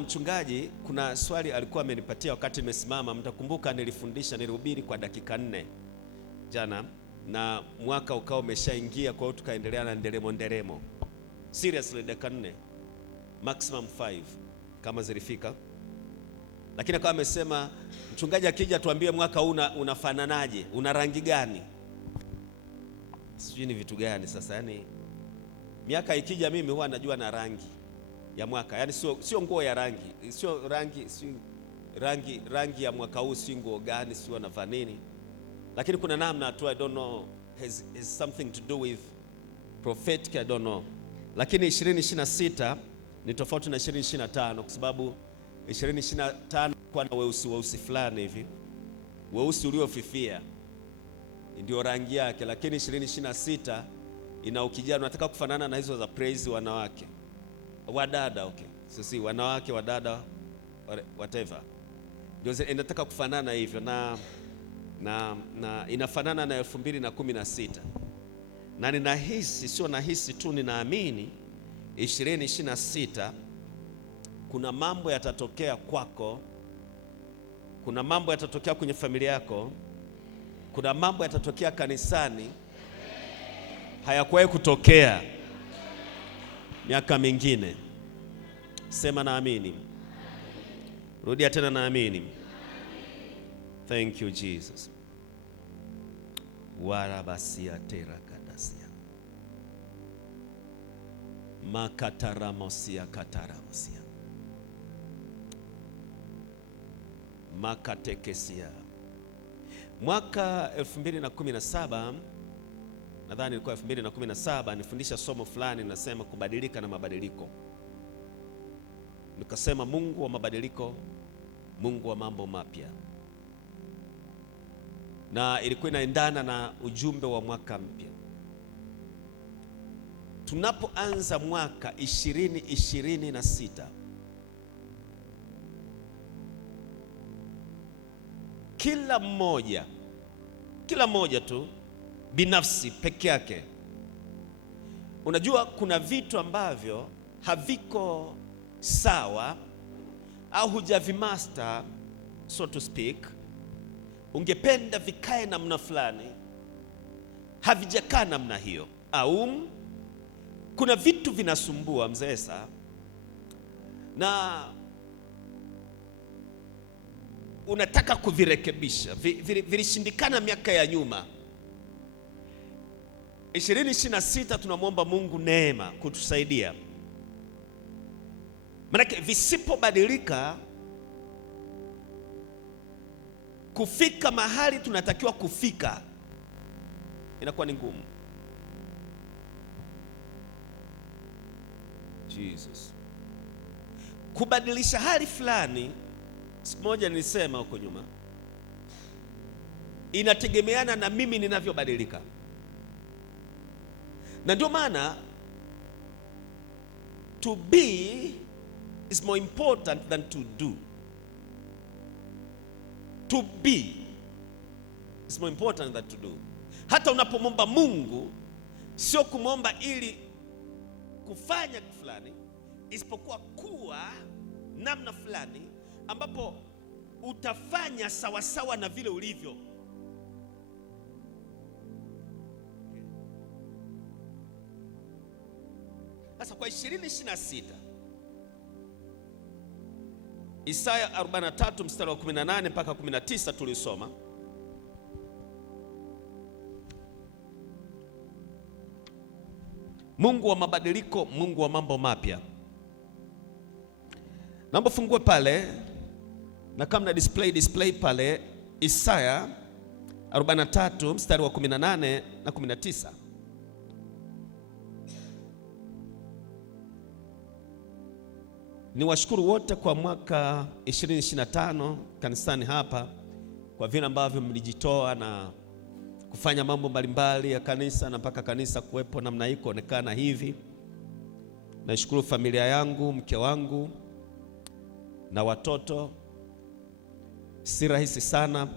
Mchungaji, kuna swali alikuwa amenipatia wakati nimesimama. Mtakumbuka nilihubiri kwa dakika 4 jana na mwaka ukao umeshaingia, kwa hiyo tukaendelea na nderemo. Seriously dakika 4 maximum 5 kama zilifika. Lakini akawa amesema mchungaji akija tuambie mwaka huu unafananaje, una rangi gani? Sijui ni vitu gani sasa. Yani miaka ikija mimi huwa najua na rangi ya mwaka. Yani sio nguo ya rangi, sio rangi ya mwaka huu, sio nguo gani, sio navaa nini. Lakini kuna namna tu, I don't know, has something to do with prophetic, I don't know. Lakini 2026 ni tofauti na 2025 kwa sababu 2025 kwa na weusi fulani hivi, weusi uliofifia ndio rangi yake. Lakini 2026 ina ukijana unataka kufanana na hizo za praise, wanawake wadada, okay, sisi wanawake wadada whatever, ndio inataka kufanana hivyo na inafanana na 2016. Na ninahisi, sio nahisi tu, ninaamini 2026 kuna mambo yatatokea kwako, kuna mambo yatatokea kwenye familia yako, kuna mambo yatatokea kanisani hayakuwahi kutokea miaka mingine. Sema naamini. Rudia tena, naamini. Thank you Jesus. Warabasia terakadasia makataramosia kataramosia makatekesia. Mwaka 2017 nadhani ilikuwa 2017, nifundisha somo fulani nasema kubadilika na mabadiliko. Nikasema Mungu wa mabadiliko, Mungu wa mambo mapya, na ilikuwa inaendana na ujumbe wa mwaka mpya. Tunapoanza mwaka 2026, kila mmoja tu binafsi peke yake, unajua kuna vitu ambavyo haviko sawa au hujavimaster so to speak, ungependa vikae namna fulani, havijakaa namna hiyo, au kuna vitu vinasumbua mzeesa na unataka kuvirekebisha, vilishindikana miaka ya nyuma. 2026 tunamwomba Mungu neema kutusaidia, maana visipobadilika kufika mahali tunatakiwa kufika inakuwa ni ngumu. Jesus. Kubadilisha hali fulani, siku moja nilisema huko nyuma, inategemeana na mimi ninavyobadilika. Na ndio maana to be is more important than to do. To be is more important than to do. Hata unapomwomba Mungu, sio kumwomba ili kufanya fulani, isipokuwa kuwa namna fulani ambapo utafanya sawasawa na vile ulivyo. Sasa kwa 2026, Isaya 43 mstari wa 18 mpaka 19 tulisoma. Mungu wa mabadiliko, Mungu wa mambo mapya. Naomba fungue pale na kama na display pale Isaya 43 mstari wa 18 na 19. Ni washukuru wote kwa mwaka 2025 kanisani hapa kwa vile ambavyo mlijitoa na kufanya mambo mbalimbali ya kanisa na mpaka kanisa kuwepo namna hii kuonekana hivi. Nashukuru familia yangu, mke wangu na watoto. Si rahisi sana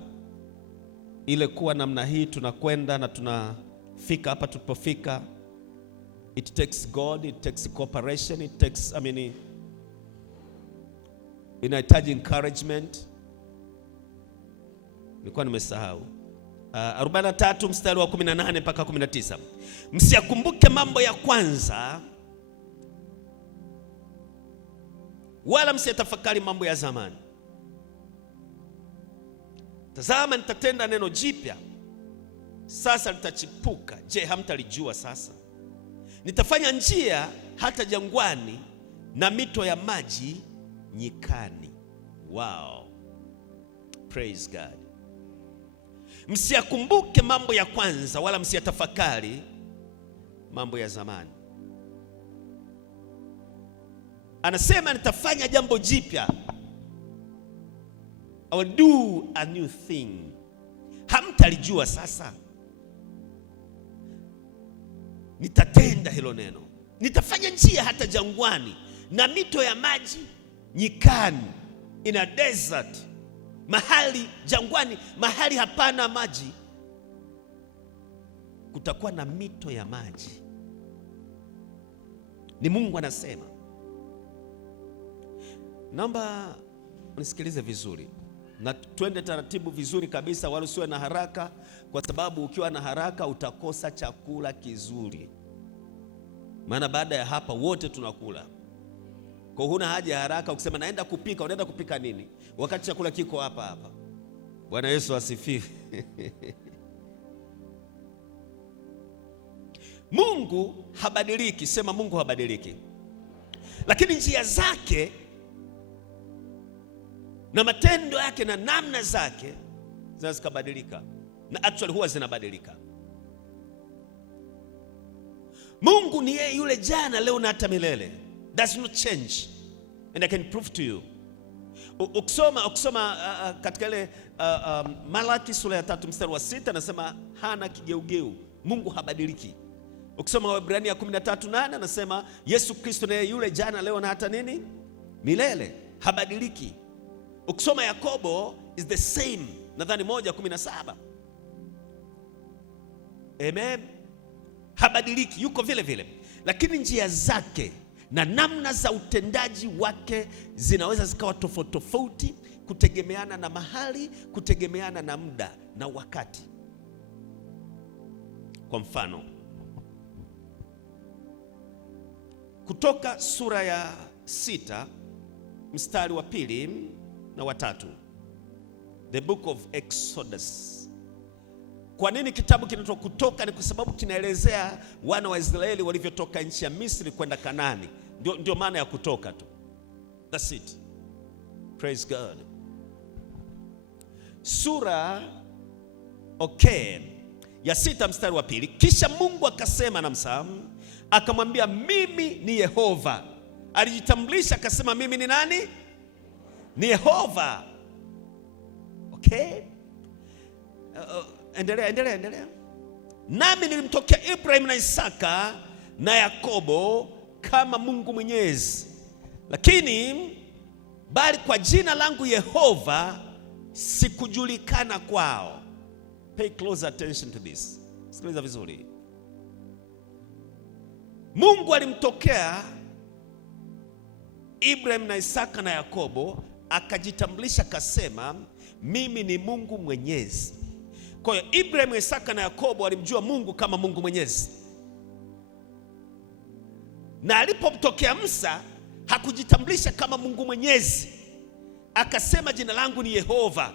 ile kuwa namna hii, tunakwenda na tunafika hapa tulipofika. It takes God, it takes cooperation, it takes inahitaji encouragement. Nilikuwa nimesahau. 43 mstari wa 18 mpaka 19. Msiyakumbuke mambo ya kwanza, wala msiyatafakari mambo ya zamani. Tazama, nitatenda neno jipya, sasa litachipuka. Je, hamtalijua sasa? Nitafanya njia hata jangwani na mito ya maji nyikani. Wow. Praise God. Msiyakumbuke mambo ya kwanza, wala msiyatafakari mambo ya zamani. Anasema nitafanya jambo jipya. I will do a new thing. Hamtalijua sasa. Nitatenda hilo neno. Nitafanya njia hata jangwani na mito ya maji nyikani. In a desert, mahali jangwani, mahali hapana maji, kutakuwa na mito ya maji. Ni Mungu anasema. Naomba unisikilize vizuri na twende taratibu vizuri kabisa, wala usiwe na haraka, kwa sababu ukiwa na haraka utakosa chakula kizuri. Maana baada ya hapa wote tunakula. Kwa huna haja ya haraka ukisema naenda kupika. Unaenda kupika nini wakati chakula kiko hapa hapa? Bwana Yesu asifiwe. Mungu habadiliki. Sema Mungu habadiliki. Lakini njia zake na matendo yake na namna zake zinazikabadilika, na actually huwa zinabadilika. Mungu ni yeye yule jana, leo na hata milele. Does not change. And I can prove to you. Ukisoma katika ile Malaki sura ya 3 mstari wa 6 anasema hana kigeugeu. Mungu habadiliki. Ukisoma Waebrania 13:8 anasema Yesu Kristo ni yeye yule jana, leo na hata nini? Milele. Habadiliki. Ukisoma Yakobo is the same. Nadhani 1:17. Amen. Habadiliki, yuko vile vile. Lakini njia zake na namna za utendaji wake zinaweza zikawa tofauti tofauti, kutegemeana na mahali, kutegemeana na muda na wakati. Kwa mfano, Kutoka sura ya 6 mstari wa 2 na wa 3. The book of Exodus. Kwa nini kitabu kinaitwa Kutoka? Ni kwa sababu kinaelezea wana wa Israeli walivyotoka nchi ya Misri kwenda Kanaani. Ndio maana ya kutoka tu. That's it. Praise God. Sura ya 6 mstari wa 2. Kisha Mungu akasema na Musa, akamwambia mimi ni Yehova. Alijitambulisha akasema mimi ni nani? Ni Yehova. Okay? Endelea. Nami nilimtokea Ibrahim na Isaka na Yakobo kama Mungu Mwenyezi, lakini bali kwa jina langu Yehova sikujulikana kwao. Pay close attention to this. Sikiliza vizuri. Mungu alimtokea Ibrahim na Isaka na Yakobo, akajitambulisha akasema mimi ni Mungu Mwenyezi. Kwa hiyo Ibrahim, Isaka na Yakobo walimjua Mungu kama Mungu Mwenyezi. Na alipomtokea Musa hakujitambulisha kama Mungu Mwenyezi, akasema jina langu ni Yehova.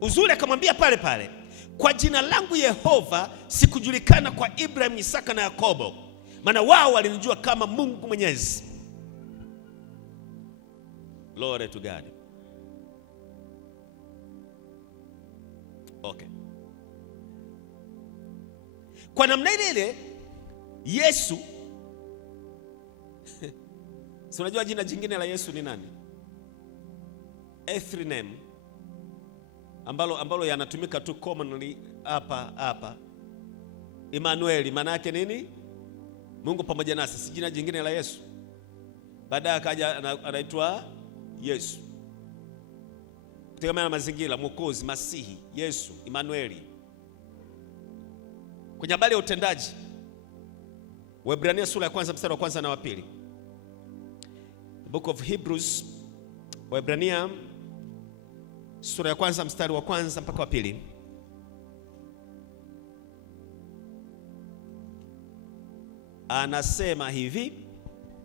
Uzuri akamwambia pale pale, kwa jina langu Yehova sikujulikana kwa Ibrahim, Isaka na Yakobo, maana wao walinijua kama Mungu Mwenyezi. Glory to God. Okay. Kwa namna ile Yesu si unajua jina jingine la Yesu ni nani? Earthly name ambalo yanatumika tu commonly hapa. Emmanuel, maana yake nini? Mungu pamoja nasi. Si jina jingine la Yesu. Baadaye akaja anaitwa Yesu. Kutegemea na mazingira, Mwokozi, Masihi, Yesu, Emmanuel. Kwenye habari ya utendaji, Waebrania sura ya 1 mstari wa 1 na wa 2. The book of Hebrews Waebrania sura ya 1 mstari wa 1 mpaka wa 2. Anasema hivi: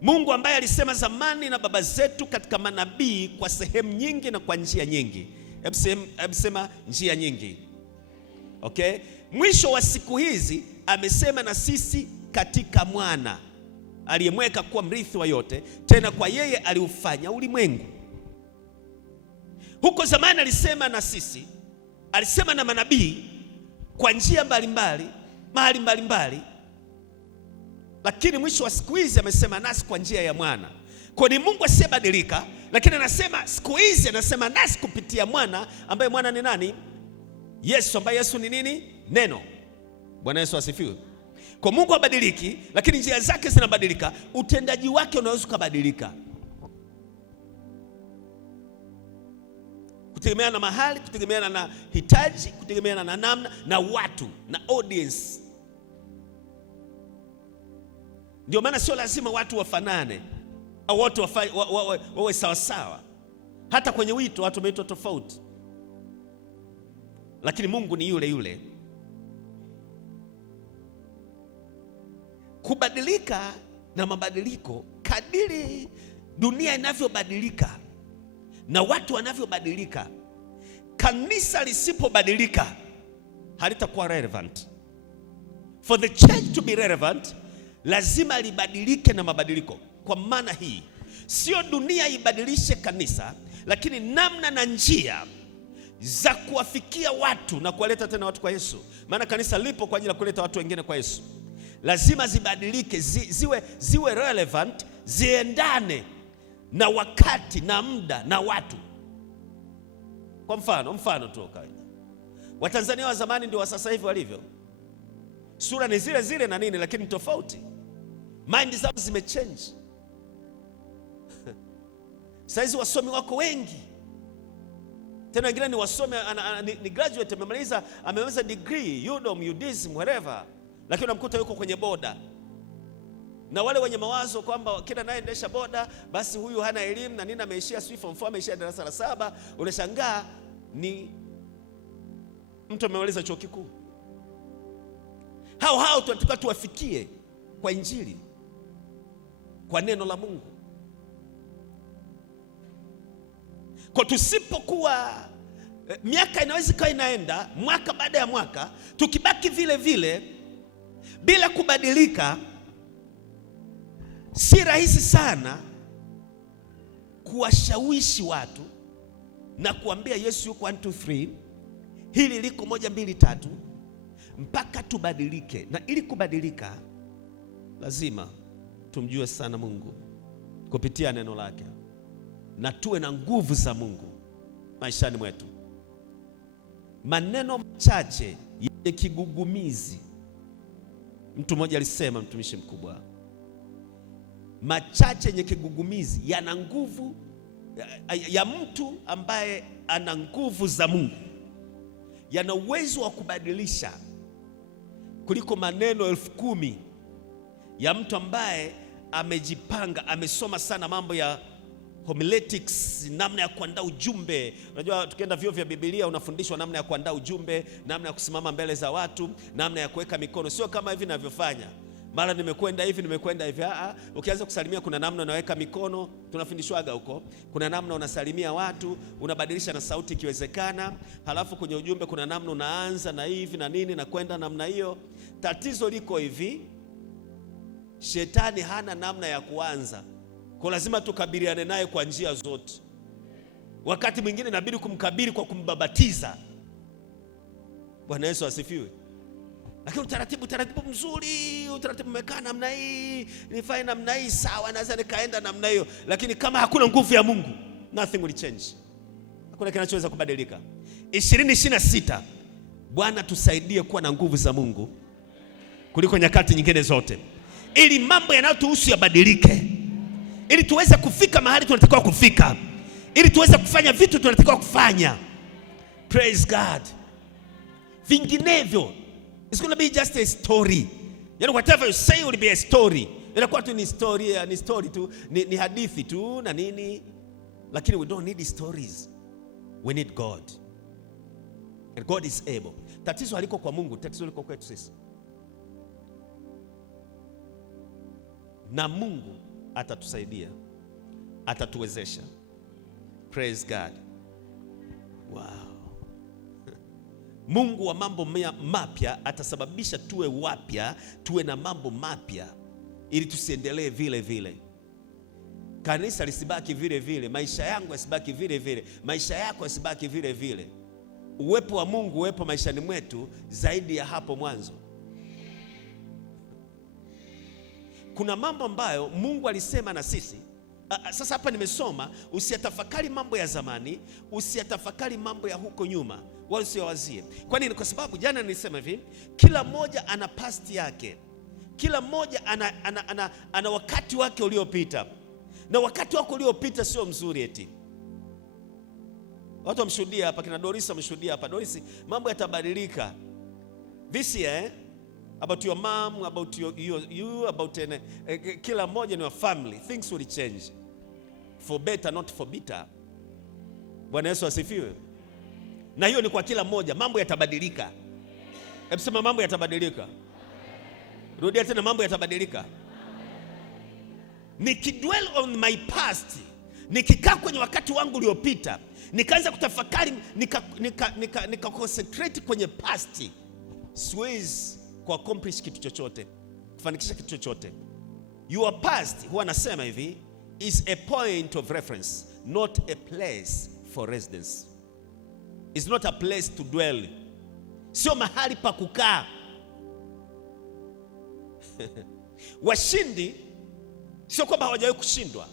Mungu ambaye alisema zamani na baba zetu katika manabii kwa sehemu nyingi na kwa njia nyingi. Hebu sema njia nyingi. Okay? Mwisho wa siku hizi amesema na sisi katika mwana aliyemweka kuwa mrithi wa yote, tena kwa yeye aliufanya ulimwengu. Huko zamani alisema na sisi, alisema na manabii kwa njia mbalimbali, mahali mbalimbali, lakini mwisho wa siku hizi amesema nasi kwa njia ya mwana. Kwa ni Mungu asiyebadilika, lakini anasema siku hizi anasema nasi kupitia mwana, ambaye mwana ni nani? Yesu, ambaye Yesu ni nini? Neno. Bwana Yesu asifiwe. Kwa Mungu habadiliki, lakini njia zake zinabadilika, utendaji wake unaweza kubadilika kutegemeana na mahali, kutegemeana na hitaji, kutegemeana na namna na watu na audience. Ndio maana sio lazima watu wafanane au watu wawe sawa sawa. Hata kwenye wito watu wameitwa tofauti, lakini Mungu ni yule yule. Kubadilika na mabadiliko, kadiri dunia inavyobadilika na watu wanavyobadilika, kanisa lisipobadilika halitakuwa relevant. For the church to be relevant, lazima libadilike na mabadiliko. Kwa maana hii, sio dunia ibadilishe kanisa, lakini namna na njia za kuwafikia watu na kuwaleta tena watu kwa Yesu. Maana kanisa lipo kwa ajili ya kuleta watu wengine kwa Yesu. Lazima zibadilike, ziwe relevant, ziendane na wakati na muda na watu. Kwa mfano tu kawaida, Watanzania wa zamani ndio wa sasa hivi walivyo. Sura ni zile zile na nini, lakini tofauti. Mind zao zimechange. Saizi wasomi wako wengi, tena wengine ni wasomi, ni graduate, amemaliza degree UDOM, UDISM, wherever, lakini unamkuta yuko kwenye boda. Na wale wenye mawazo kwamba kila anayeendesha boda basi huyu hana elimu na nini, ameishia form 4, ameishia darasa la 7, unashangaa ni mtu amemaliza chuo kikuu. Hao tunataka tuwafikie kwa Injili, kwa neno la Mungu. Kwa tusipokuwa, miaka inaweza ikawa inaenda, mwaka baada ya mwaka, tukibaki vile vile bila kubadilika, si rahisi sana kuwashawishi watu na kuambia Yesu yuko 1 2 3, hili liko 1 2 3, mpaka tubadilike. Na ili kubadilika, lazima tumjue sana Mungu kupitia neno lake, na tuwe na nguvu za Mungu maishani mwetu. Maneno machache yenye kigugumizi. Mtu mmoja alisema, mtumishi mkubwa, machache yenye kigugumizi yana nguvu ya mtu ambaye ana nguvu za Mungu, yana uwezo wa kubadilisha kuliko maneno 10,000 ya mtu ambaye amejipanga, amesoma sana mambo ya homiletics, namna ya kuandaa ujumbe. Unajua tukienda vyuo vya Biblia unafundishwa namna ya kuandaa ujumbe, namna ya kusimama mbele za watu, namna ya kuweka mikono. Sio kama hivi ninavyofanya, mara nimekwenda hivi. Ukianza kusalimia kuna namna unaweka mikono, tunafundishwaga huko. Kuna namna unasalimia watu, unabadilisha na sauti ikiwezekana. Halafu kwenye ujumbe kuna namna unaanza na hivi na nini na kwenda namna hiyo. Tatizo liko hivi, shetani hana namna ya kuanza, kwa lazima tukabiliane naye kwa njia zote. Wakati mwingine inabidi kumkabili kwa kumbabatiza. Bwana Yesu asifiwe. Lakini utaratibu mzuri, utaratibu umekaa namna hii, nifanye namna hii, sawa, naweza nikaenda namna hiyo. Lakini kama hakuna nguvu ya Mungu, nothing will change. Hakuna kinachoweza kubadilika. 2026, Bwana tusaidie kuwa na nguvu za Mungu kuliko nyakati nyingine zote, ili mambo yanayotuhusu yabadilike, ili tuweze kufika mahali tunatakiwa kufika, ili tuweze kufanya vitu tunatakiwa kufanya. Praise God. Vinginevyo, it's going to be just a story. You know, whatever you say will be a story. Inakuwa tu ni story tu, ni hadithi tu na nini. Lakini we don't need stories, we need God, and God is able. Tatizo haliko kwa Mungu, tatizo liko kwetu sisi, na Mungu atatusaidia, atatuwezesha. Praise God. Wow. Mungu wa mambo mapya atasababisha tuwe wapya, tuwe na mambo mapya, ili tusiendelee vile vile. Kanisa lisibaki vile vile, maisha yangu yasibaki vile vile, maisha yako yasibaki vile vile. Uwepo wa Mungu uwepo maishani mwetu zaidi ya hapo mwanzo. Kuna mambo ambayo Mungu alisema na sisi. Sasa hapa nimesoma, usiyatafakari mambo ya zamani, usiyatafakari mambo ya huko nyuma, wala usiyawazie. Kwa nini? Kwa sababu jana nilisema hivi, kila mmoja ana past yake. Kila mmoja ana wakati wake uliopita. Na wakati wako uliopita sio mzuri eti. Watu wamshuhudia hapa, kina Doris wamshuhudia hapa. Doris, mambo yatabadilika. This year, about your mom, about you, about kila mmoja ni wa family. Things will change. For better, not for bitter. Bwana Yesu asifiwe. Na hiyo ni kwa kila mmoja, mambo yatabadilika. Hebu sema mambo yatabadilika. Rudia tena, mambo yatabadilika. Nikidwell on my past, nikikaa kwenye wakati wangu uliopita, nikaanza kutafakari, nika concentrate kwenye past, siwezi kuaccomplish kitu chochote, kufanikisha kitu chochote. Your past, huwa nasema hivi, is a point of reference, not a place for residence. It's not a place to dwell. Sio mahali pa kukaa. Washindi sio kwamba hawajawahi kushindwa.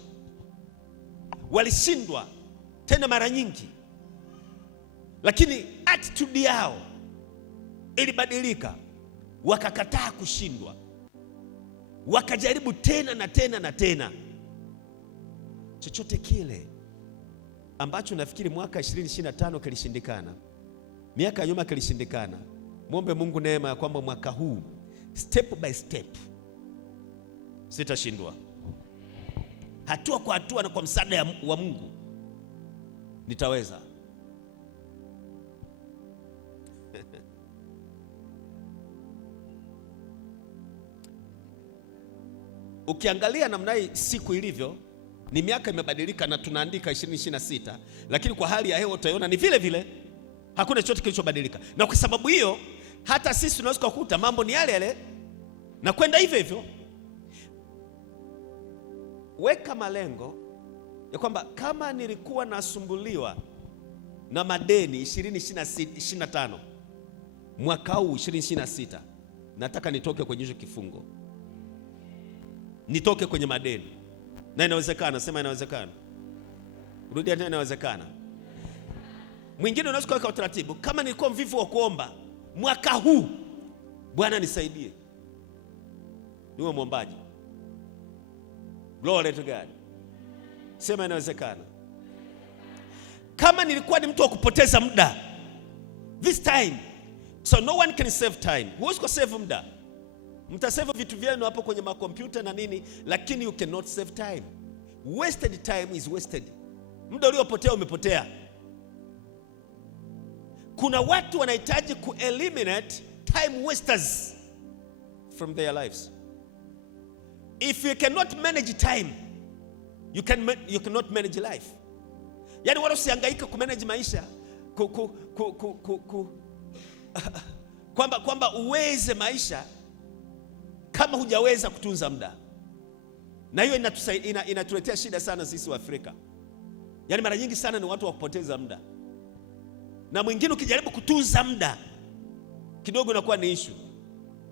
Walishindwa tena mara nyingi, lakini attitude yao ilibadilika. Wakakataa kushindwa, wakajaribu tena na tena na tena. Chochote kile ambacho nafikiri mwaka 2025 kilishindikana, miaka ya nyuma kilishindikana, muombe Mungu neema ya kwamba mwaka huu step by step sitashindwa. Hatua kwa hatua na kwa msaada wa Mungu nitaweza. Ukiangalia namna hii siku ilivyo, ni miaka imebadilika na tunaandika 2026, lakini kwa hali ya hewa utaiona ni vile vile, hakuna chochote kilichobadilika. Na kwa sababu hiyo hata sisi tunaweza kukuta mambo ni yale yale na kwenda hivyo hivyo. Weka malengo ya kwamba kama nilikuwa nasumbuliwa na madeni 2025, mwaka huu 2026 nataka nitoke kwenye hicho kifungo, nitoke kwenye madeni. Na inawezekana, sema inawezekana. Rudia tena, inawezekana. Mwingine unaweza kuweka utaratibu, kama nilikuwa mvivu wa kuomba, mwaka huu Bwana nisaidie niwe mwombaji. Glory to God. Sema inawezekana. Kama nilikuwa ni mtu wa kupoteza muda, this time, so no one can save time. Huwezi kusave muda. Mtasave vitu vyenu hapo kwenye makompyuta na nini, lakini you cannot save time. Wasted time is wasted. Muda uliopotea umepotea. Kuna watu wanahitaji eliminate time wasters from their lives. If you cannot manage time, you cannot manage life. Yani wala usihangaike kumanage maisha, kwamba uweze maisha kama hujaweza kutunza muda. Na hiyo inatuletea shida sana sisi wa Afrika. Yani mara nyingi sana ni watu wa kupoteza muda. Na mwingine ukijaribu kutunza muda kidogo inakuwa ni issue.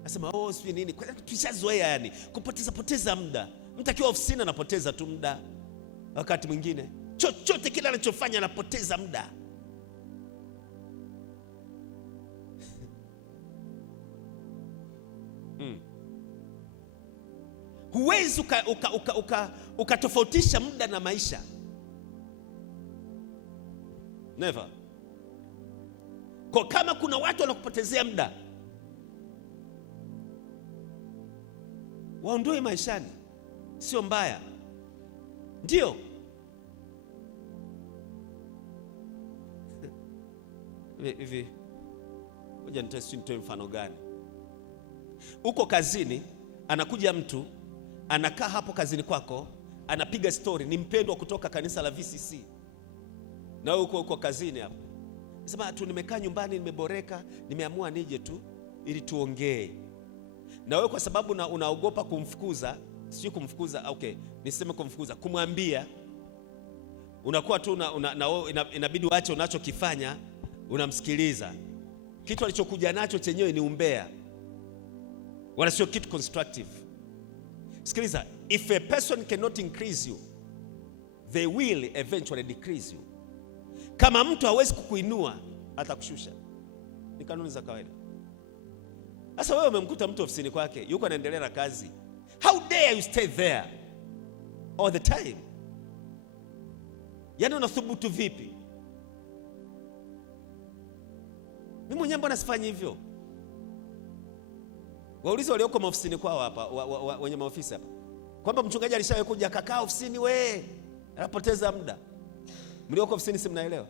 Nasema sio nini, kwa sababu tushazoea yani kupoteza muda. Mtu akiwa ofisini anapoteza tu muda. Wakati mwingine chochote kile anachofanya anapoteza muda. Huwezi ukatofautisha muda na maisha. Never. Kwa kama kuna watu wanakupotezea muda, waondoe maishani. Sio mbaya, ndio, hivi. Ngoja nitoe mfano gani? Uko kazini, anakuja mtu anakaa hapo kazini kwako, anapiga story, ni mpendwa kutoka kanisa la VCC, na wewe uko kazini hapo, sema tu nimekaa nyumbani, nimeboreka, nimeamua nije tu ili tuongee. Na wewe kwa sababu unaogopa kumfukuza, sio kumfukuza, okay, niseme kumfukuza, kumwambia, unakuwa tu inabidi uache unachokifanya, unamsikiliza. Kitu alichokuja nacho chenyewe ni umbea, wala sio kitu constructive. Sikiliza, if a person cannot increase you, they will eventually decrease you. Kama mtu hawezi kukuinua, atakushusha. Ni kanuni za kawaida. Sasa wewe umemkuta mtu ofisini kwake, yuko anaendelea na kazi. How dare you stay there all the time? Yaani unathubutu vipi? Mimi mwenyewe mbona sifanyi hivyo? Waulize walioko maofisini kwao hapa, wenye maofisi hapa, kwamba mchungaji alishawahi kuja akakaa ofisini, anapoteza muda. Mlioko ofisini si mnaelewa?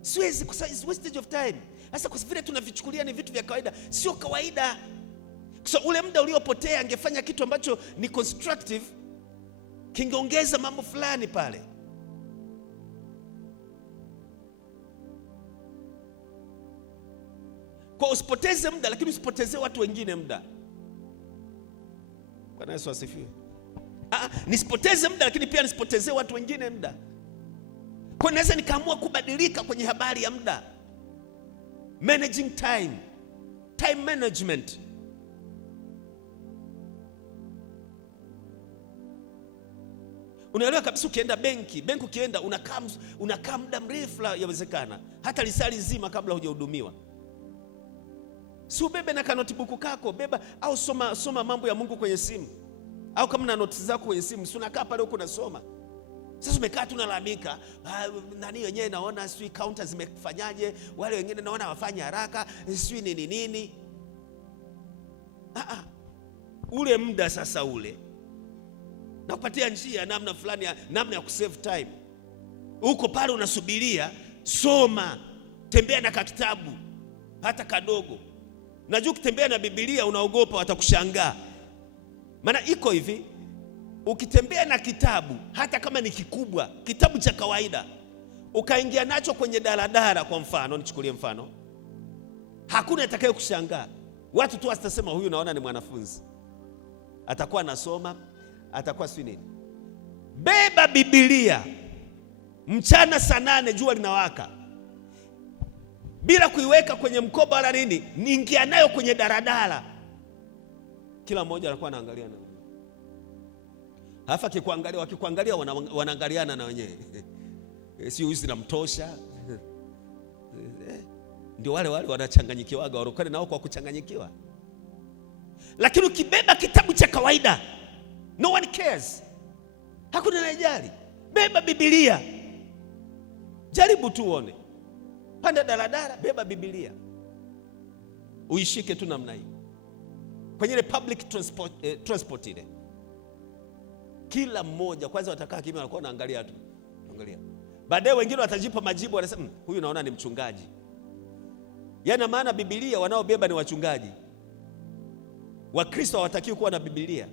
Siwezi, wastage of time. Sasa kwa vile tunavichukulia ni vitu vya kawaida, sio kawaida. So ule muda uliopotea angefanya kitu ambacho ni constructive, kingeongeza mambo fulani pale. Kwa usipoteze muda, lakini usipoteze watu wengine muda. Bwana Yesu asifiwe. Nisipoteze muda, lakini pia nisipoteze watu wengine muda. Kwa naweza nikaamua kubadilika kwenye habari ya muda. Managing time management. Unaelewa kabisa, ukienda benki ukienda unakaa muda mrefu, yawezekana hata lisali zima kabla hujahudumiwa. Si ubebe na kanotibuku kako, beba au soma mambo ya Mungu kwenye simu. Au kama na notisi zako kwenye simu, si unakaa pale huko unasoma. Sasa umekaa tu unalalamika, nani wenyewe naona sijui counter zimefanyaje, wale wengine naona wafanye haraka, sijui nini. Ule muda sasa ule nakupatia njia namna fulani, namna ya kusave time. Uko pale unasubiria, soma, tembea na kitabu hata kadogo. Najua ukitembea na Biblia unaogopa watakushangaa. Maana iko hivi, ukitembea na kitabu hata kama ni kikubwa, kitabu cha kawaida, ukaingia nacho kwenye daladala kwa mfano, nichukulie mfano, hakuna atakaye kushangaa. Watu tu watasema huyu naona ni mwanafunzi, atakuwa anasoma, atakuwa si nini. Beba Biblia mchana saa 8 jua linawaka, bila kuiweka kwenye mkoba wala nini, niingia nayo kwenye daladala. Kila mmoja anakuwa anaangalia na halafu wakikuangalia wanaangaliana na wenyewe. Si huyu zinamtosha. Ndio wale wanachanganyikiwaga, warokane nao kwa kuchanganyikiwa. Lakini ukibeba kitabu cha kawaida, no one cares. Hakuna anayejali. Beba Biblia. Jaribu tu uone. Panda daladala, beba Biblia. Uishike tu namna hii. Kwenye ile public transport ile. Kila mmoja kwanza watakaa kimya, wanakuwa wanaangalia tu. Angalia. Baadaye wengine watajipa majibu, wanasema huyu naona ni mchungaji. Yana maana Biblia wanaobeba ni wachungaji. Wakristo hawatakiwi kuwa na Biblia.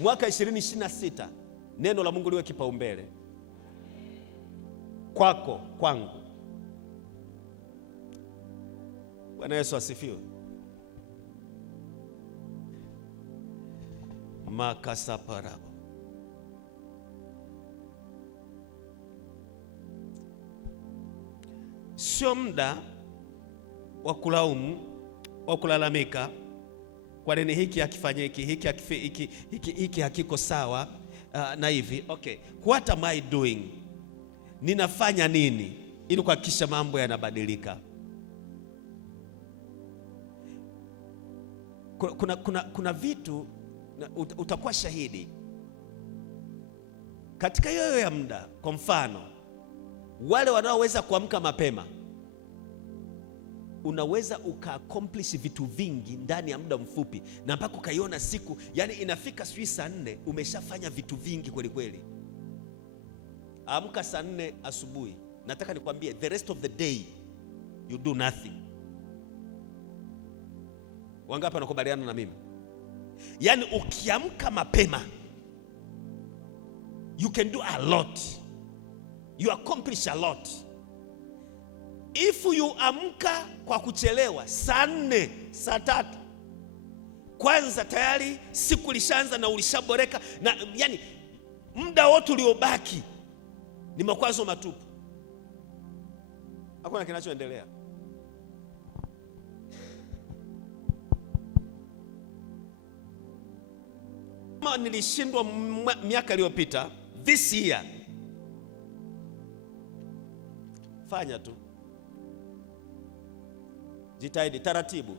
Mwaka 2026 neno la Mungu liwe kipaumbele. Kwako, kwangu. Bwana Yesu asifiwe. Makasaparabo. Sio muda wa kulaumu, wa kulalamika, kwa nini hiki hakifanyiki, hiki hakiko sawa, na hivi. Okay, what am I doing? Ninafanya nini ili kuhakikisha mambo yanabadilika? Kuna vitu utakuwa shahidi katika hiyo ya muda. Kwa mfano, wale wanaoweza kuamka mapema, unaweza uka-accomplish vitu vingi ndani ya muda mfupi, na mpaka ukaiona siku, yani inafika saa 4 umeshafanya vitu vingi kweli kweli. Amka saa 4 asubuhi, nataka nikwambie the rest of the day you do nothing. Wangapi wanakubaliana na mimi? Yaani ukiamka mapema, you can do a lot, you accomplish a lot. If you amka kwa kuchelewa saa 4, saa 3, kwanza tayari siku lishaanza na ulishaboreka, na yani muda wote uliobaki ni makwazo matupu, hakuna kinachoendelea. Kama nilishindwa miaka iliyopita, this year fanya tu, jitahidi taratibu.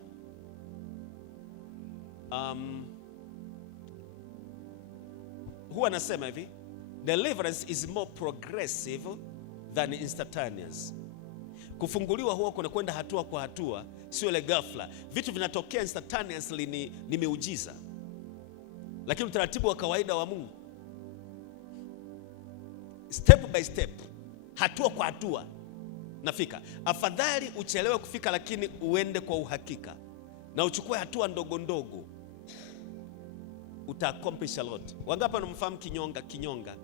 Huwa nasema hivi, deliverance is more progressive than instantaneous. Kufunguliwa huwa kuna kwenda hatua kwa hatua, sio ile ghafla. Vitu vinatokea instantaneously ni miujiza, lakini utaratibu wa kawaida wa Mungu, step by step, hatua kwa hatua nafika. Afadhali uchelewe kufika, lakini uende kwa uhakika na uchukue hatua ndogo ndogo, uta accomplish a lot. Wangapi wanamfahamu kinyonga? Kinyonga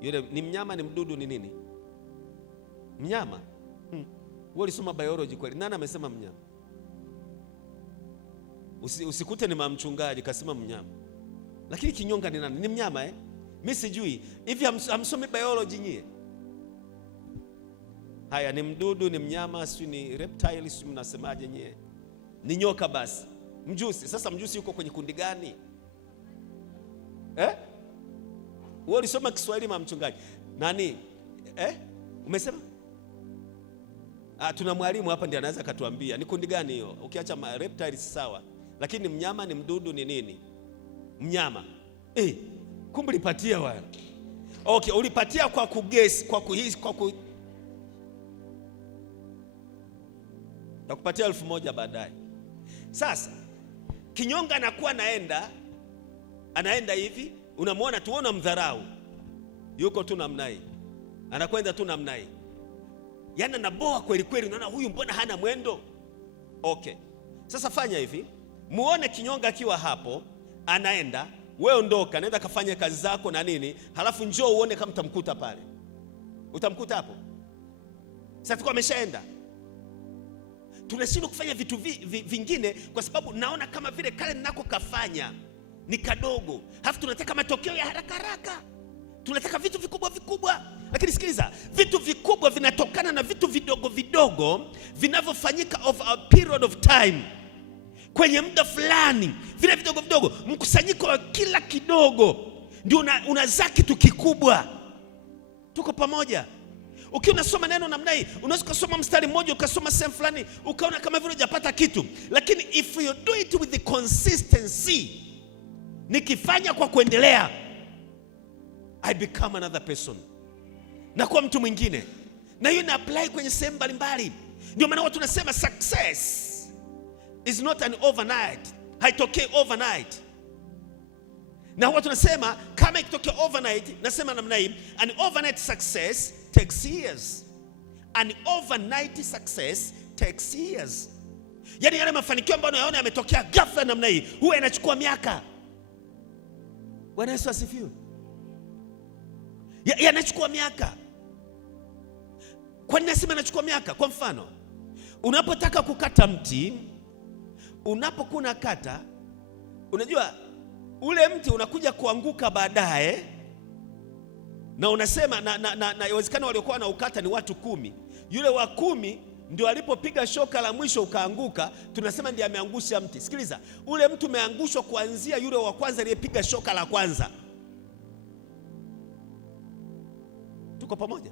yule ni mnyama, ni mdudu, ni nini? Mnyama. Wewe ulisoma biology kweli? Nani amesema mnyama? Usikute ni mchungaji kasema mnyama. Lakini kinyonga ni nani? Ni mnyama Mimi sijui. Hivi hamsomi biology nyie? Haya, ni mdudu, ni mnyama, si ni reptile, si mnasemaje nyie? Ni nyoka basi. Mjusi. Sasa mjusi yuko kwenye kundi gani? Wewe ulisoma Kiswahili mchungaji? Nani? Umesema? Tuna mwalimu hapa ndiye anaweza katuambia ni kundi gani hiyo. Ukiacha reptiles sawa, lakini mnyama, ni mdudu, ni nini? Mnyama. Kumbe ulipatia wewe. Okay, ulipatia kwa kugesi, kwa kuhisi, takupatia 1000 baadaye. Sasa kinyonga anakuwa anaenda hivi, unamwona tuona mdharau, yuko tu namna hii, anakwenda tu namna hii, yaani anaboa kweli kweli, unaona huyu mbona hana mwendo. Okay, sasa fanya hivi, muone kinyonga akiwa hapo anaenda, wewe ondoka, naenda kafanya kazi zako na nini, halafu njoo uone kama utamkuta pale. Utamkuta hapo? Sasa tuko ameshaenda. Tunashindwa kufanya vitu vingine kwa sababu naona kama vile kale ninako kafanya ni kadogo, halafu tunataka matokeo ya haraka haraka, tunataka vitu vikubwa vikubwa. Lakini sikiliza, vitu vikubwa vinatokana na vitu vidogo vidogo vinavyofanyika over a period of time, kwenye muda fulani. Vile vidogo vidogo, mkusanyiko wa kila kidogo ndio unazaa kitu kikubwa. Tuko pamoja? Ukiwa unasoma neno namna hii, unaweza kusoma mstari mmoja ukasoma sehemu fulani ukaona kama vile hujapata kitu, lakini if you do it with the consistency, nikifanya kwa kuendelea, I become another person, na kuwa mtu mwingine. Na hiyo ina apply kwenye sehemu mbalimbali. Ndio maana watu tunasema success is not an overnight, haitokei overnight. Na watu tunasema kama ikitokea overnight, nasema namna hii, an overnight success takes years. An overnight success takes years. Yaani yale mafanikio ambayo unayaona yametokea ghafla namna hii, huwa inachukua miaka. Bwana Yesu asifiwe. Yanachukua miaka. Kwa nini nasema yanachukua miaka? Kwa mfano, unapotaka kukata mti, unapokuwa unakata, unajua ule mti unakuja kuanguka baadaye, na unasema na inawezekana waliokuwa na ukata ni watu 10. Yule wa 10 ndio alipopiga shoka la mwisho ukaanguka, tunasema ndiye ameangusha mti. Sikiliza, ule mtu umeangushwa kuanzia yule wa kwanza aliyepiga shoka la kwanza. Tuko pamoja?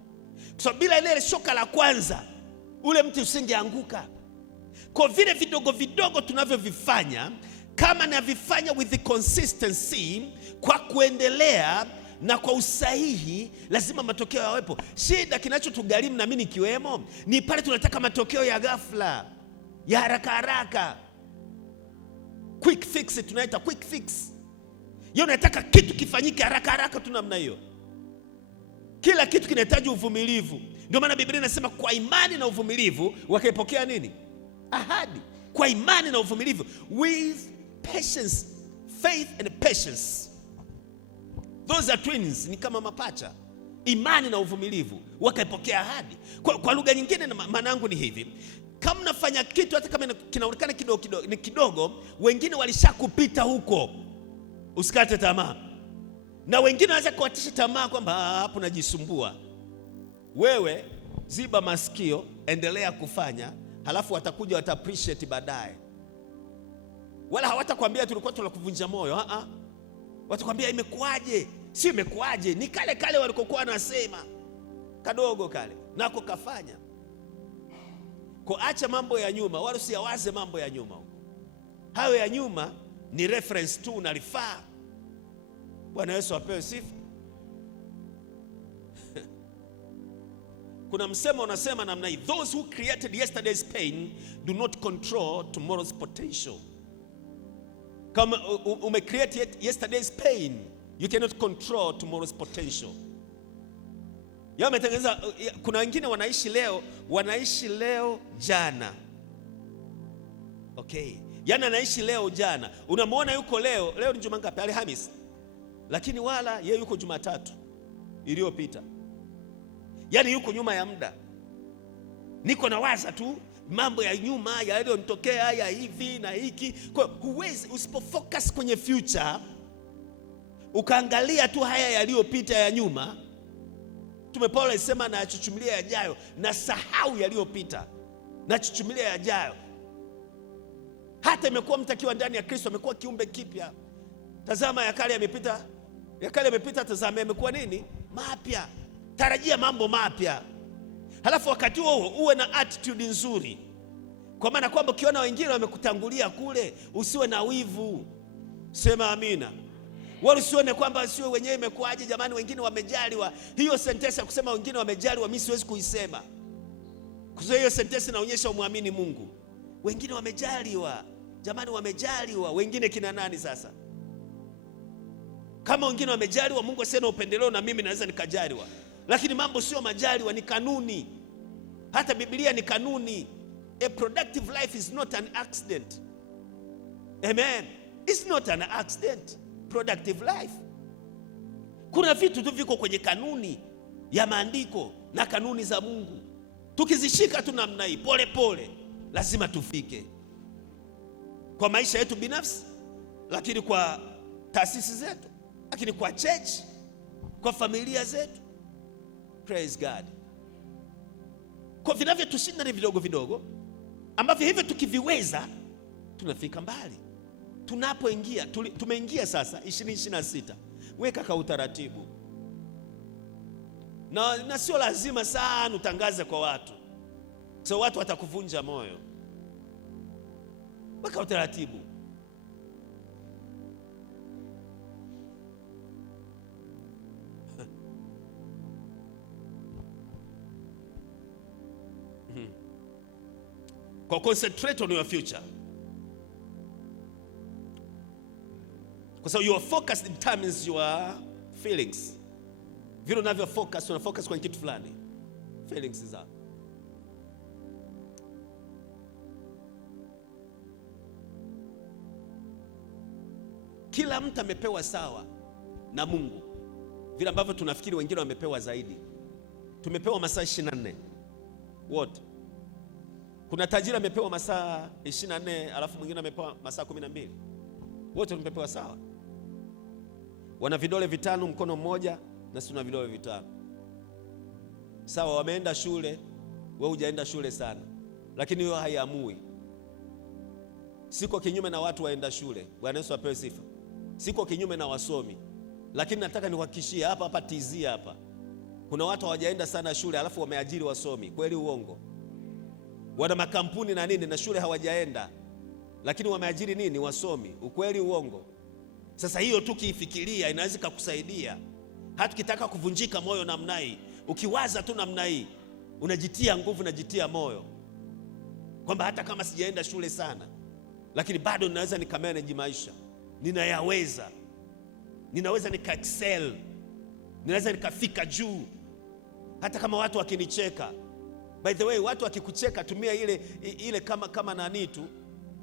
Kwa sababu bila ile shoka la kwanza, ule mti usingeanguka. Kwa vile vidogo vidogo tunavyovifanya, kama navifanya with the consistency, kwa kuendelea na kwa usahihi, lazima matokeo yawepo. Shida kinachotugharimu na mimi nikiwemo, ni pale tunataka matokeo ya ghafla, ya haraka haraka. Quick fix, tunaita quick fix. Yeye unataka kitu kifanyike haraka haraka tu namna hiyo. Kila kitu kinahitaji uvumilivu. Ndio maana Biblia inasema kwa imani na uvumilivu wakaipokea nini? Ahadi. Kwa imani na uvumilivu, with patience, faith and patience. Those are twins, ni kama mapacha. Imani na uvumilivu wakaipokea ahadi. Kwa lugha nyingine, maana yangu ni hivi: kama unafanya kitu hata kama kinaonekana kidogo, wengine walishakupita huko, usikate tamaa. Na wengine wanaweza kuwatisha tamaa kwamba hapo najisumbua. Wewe ziba masikio, endelea kufanya, halafu watakuja wata appreciate baadaye. Wala hawatakwambia tulikuwa tunakuvunja moyo. Watakwambia imekuaje? Si imekuaje, ni kale kale walikokuwa wanasema, kadogo kale nako kafanya. Kwa acha mambo ya nyuma, wala usiyawaze mambo ya nyuma. Hayo ya nyuma ni reference tu, unalifaa. Bwana Yesu apewe sifa. Kuna msemo unasema namna hii: those who created yesterday's pain do not control tomorrow's potential. Kama umecreate yesterday's pain, you cannot control tomorrow's potential. Yametengeneza. Kuna wengine wanaishi leo jana. Okay, yani anaishi leo jana. Unamwona yuko leo ni juma ngapi? Alhamisi. Lakini wala yeye yuko Jumatatu iliyopita. Yani yuko nyuma ya muda. Niko nawaza tu mambo ya nyuma yaliyonitokea, ya hivi na hiki. Kwa huwezi, usipofocus kwenye future, ukaangalia tu haya yaliyopita ya nyuma. Mtume Paulo alisema na achuchumilia yajayo, na sahau yaliyopita, na achuchumilia yajayo. Hata imekuwa mtakiwa ndani ya Kristo, amekuwa kiumbe kipya. Tazama ya kale yamepita, tazama yamekuwa nini? Mapya. Tarajia mambo mapya. Halafu wakati huo uwe na attitude nzuri, kwa maana kwamba ukiona wengine wamekutangulia kule, usiwe na wivu. Sema amina. Wala usione kwamba sio wenyewe imekuaje, jamani wengine wamejaliwa. Hiyo sentence ya kusema wengine wamejaliwa, mimi siwezi kuisema, kwa sababu hiyo sentence inaonyesha umwamini Mungu. Wengine wamejaliwa, jamani wamejaliwa. Wengine kina nani sasa? Kama wengine wamejaliwa, Mungu asema upendeleo, na mimi naweza nikajaliwa. Lakini mambo sio majaliwa, ni kanuni. Hata Biblia ni kanuni. A productive life is not an accident. Amen. It's not an accident. Productive life. Kuna vitu tu viko kwenye kanuni ya maandiko na kanuni za Mungu. Tukizishika tu namna hii pole pole, lazima tufike kwa maisha yetu binafsi, lakini kwa taasisi zetu, lakini kwa church, kwa familia zetu. Praise God. Kwa vinavyotushinda ni vidogo vidogo, ambavyo hivyo tukiviweza tunafika mbali. Tunapoingia, tumeingia sasa 2026. Weka kwa utaratibu. Na sio lazima sana utangaze kwa watu, so watu watakuvunja moyo. Weka utaratibu. Kwa concentrate on your future. Kwa sababu your focus determines your feelings. Vile unavyo focus, una focus kwenye kitu fulani, feelings zako. Kila mtu amepewa sawa na Mungu, vile ambavyo tunafikiri wengine wamepewa zaidi. Tumepewa masaa 24 wote. Kuna tajiri amepewa masaa 24, alafu mwingine amepewa masaa 12. Wote tumepewa sawa. Wana vidole vitano mkono mmoja, na sisi tuna vidole vitano. Sawa, wameenda shule, wewe hujaenda shule sana, lakini hiyo haiamui. Siko kinyume na watu waenda shule. Bwana Yesu apewe sifa. Siko kinyume na wasomi, lakini nataka niwahakikishie hapa TZ hapa kuna watu hawajaenda sana shule, alafu wameajiri wasomi. Kweli uongo? Wana makampuni na nini na shule hawajaenda, lakini wameajiri nini? Wasomi. Ukweli uongo? Sasa hiyo tu kiifikiria inaweza kukusaidia. Hata ukitaka kuvunjika moyo namna hii, ukiwaza tu namna hii, unajitia nguvu, unajitia moyo kwamba hata kama sijaenda shule sana, lakini bado ninaweza nikamanage maisha, ninaweza nika excel, ninaweza nikafika juu. hata kama watu wakinicheka. By the way, watu wakikucheka tumia ile kama nani tu,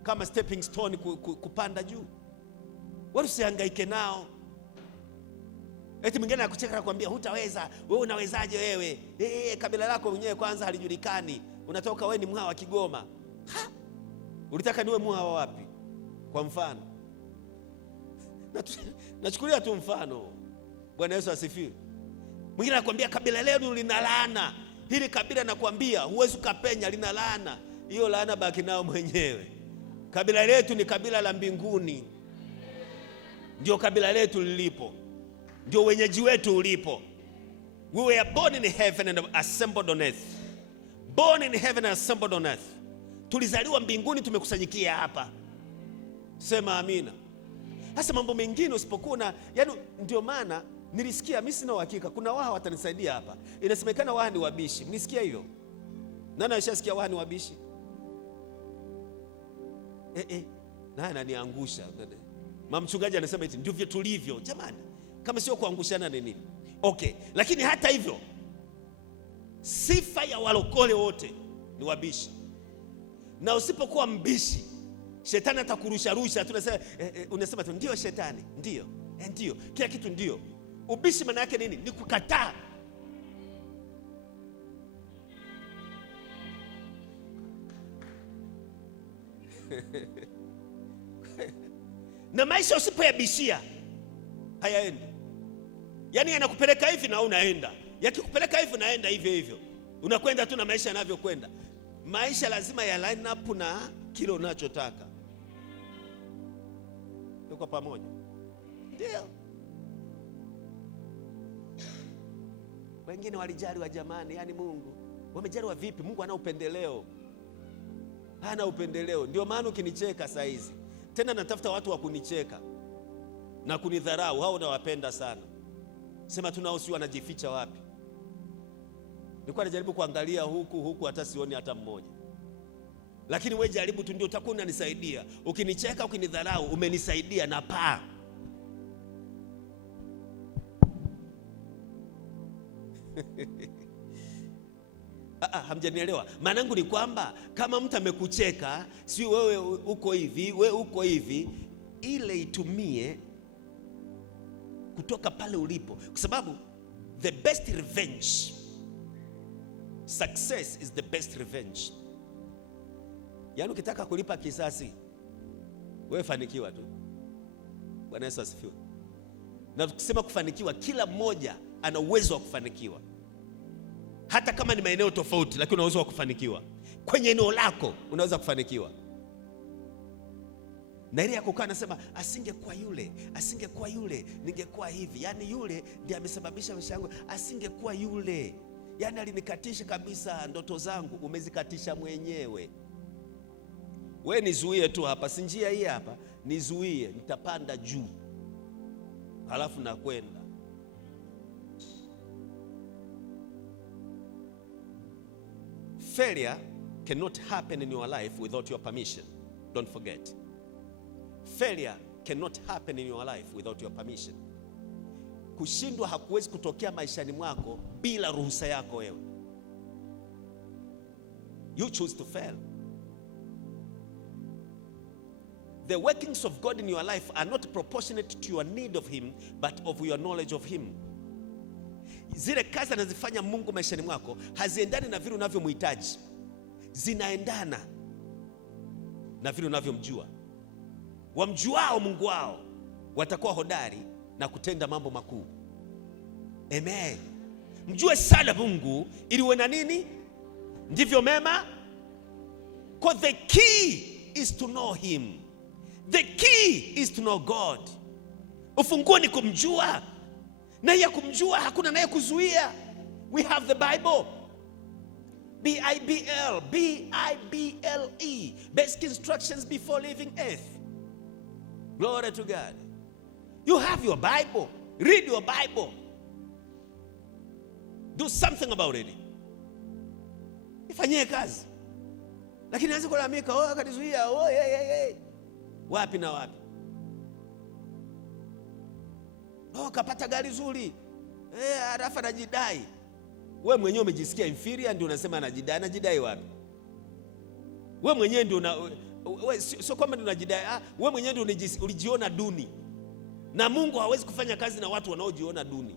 kama stepping stone kupanda juu. Watu usihangaike nao. Eti mwingine anakucheka anakuambia hutaweza, wewe unawezaje wewe? Kabila lako mwenyewe kwanza halijulikani. Unatoka wewe ni Mhawa wa Kigoma. Ulitaka niwe Mhawa wapi? Kwa mfano. Nachukulia tu mfano. Bwana Yesu asifiwe. Mwingine anakuambia kabila lenu lina laana. Hili kabila nakwambia huwezi kupenya, lina laana. Hiyo laana baki nao mwenyewe. Kabila letu ni kabila la mbinguni. Ndio kabila letu lilipo. Ndio wenyeji wetu ulipo. We were born in heaven and assembled on earth. Born in heaven and assembled on earth. Tulizaliwa mbinguni, tumekusanyikia hapa. Sema amina. Sasa mambo mengine usipokuwa na, yani ndio maana nilisikia, mimi sina uhakika, kuna Waha watanisaidia hapa. Inasemekana Waha ni wabishi. Mnisikia hivyo? Nani anashasikia Waha ni wabishi? Na ananiangusha. Mama mchungaji anasema eti ndivyo tulivyo. Jamani, kama sio kuangushana ni nini? Okay, lakini hata hivyo sifa ya walokole wote ni wabishi. Na usipokuwa mbishi, shetani atakurusha rusha. Tunasema unasema tu ndio shetani, ndio. Ndio. Kila kitu ndio. Ubishi maana yake nini? Ni kukataa. Na maisha usipoyabishia hayaendi. Yaani yanakupeleka hivi na unaenda. Yakikupeleka hivi naenda hivyo hivyo. Unakwenda tu na maisha yanavyokwenda. Maisha lazima ya line up na kile unachotaka. Tuko pamoja? Ndio. Wengine walijaliwa jamani, yani Mungu. Wamejaliwa vipi? Mungu hana upendeleo. Hana upendeleo. Ndio maana ukinicheka saa hizi, tena natafuta watu wa kunicheka na kunidharau, hao nawapenda sana. Sema tunao si wanajificha wapi? Nilikuwa najaribu kuangalia huku hata sioni hata mmoja. Lakini wewe jaribu tu, ndio utakuwa unanisaidia. Ukinicheka, ukinidharau, umenisaidia na paa. Hamjanielewa. Maanangu ni kwamba kama mtu amekucheka, si wewe uko hivi, wewe uko hivi, ile itumie kutoka pale ulipo, kwa sababu the best revenge, success is the best revenge. Yaani ukitaka kulipa kisasi, wewe fanikiwa tu. Bwana Yesu asifiwe. Na tukisema kufanikiwa, kila mmoja ana uwezo wa kufanikiwa. Hata kama ni maeneo tofauti, lakini una uwezo wa kufanikiwa. Kwenye eneo lako unaweza kufanikiwa. Na ile ya kukaa nasema asingekuwa yule, ningekuwa hivi. Yaani yule ndiye amesababisha maisha yangu, asingekuwa yule. Yaani alinikatisha kabisa ndoto zangu. Umezikatisha mwenyewe. We nizuie tu hapa, si njia hii hapa, nizuie, nitapanda juu. Halafu nakwenda. Failure cannot happen in your life without your permission. Don't forget. Failure cannot happen in your life without your permission. Kushindwa hakuwezi kutokea maishani mwako bila ruhusa yako wewe. You choose to fail. The workings of God in your life are not proportionate to your need of Him, but of your knowledge of Him. Zile kazi anazifanya Mungu maishani mwako haziendani na vile unavyomhitaji. Zinaendana na vile unavyomjua. Wamjuao Mungu wao watakuwa hodari na kutenda mambo makuu. Amen. Mjue sana Mungu ili uwe na nini? Ndivyo mema. Because the key is to know Him. The key is to know God. Ufunguo ni kumjua. Na ya kumjua hakuna naye kuzuia. We have the Bible. B-I-B-L-E. Basic instructions before leaving earth. Glory to God. You have your Bible. Read your Bible. Do something about it. Ifanyie kazi. Lakini anza kulalamika, akanizuia, wapi na wapi? Kapata gari zuri. Alafu anajidai. Wewe mwenyewe umejisikia inferior ndio unasema anajidai. Anajidai wapi? Wewe mwenyewe ndio sio kwamba ndio unajidai. Wewe mwenyewe ndio ulijiona duni. Na Mungu hawezi kufanya kazi na watu wanaojiona duni.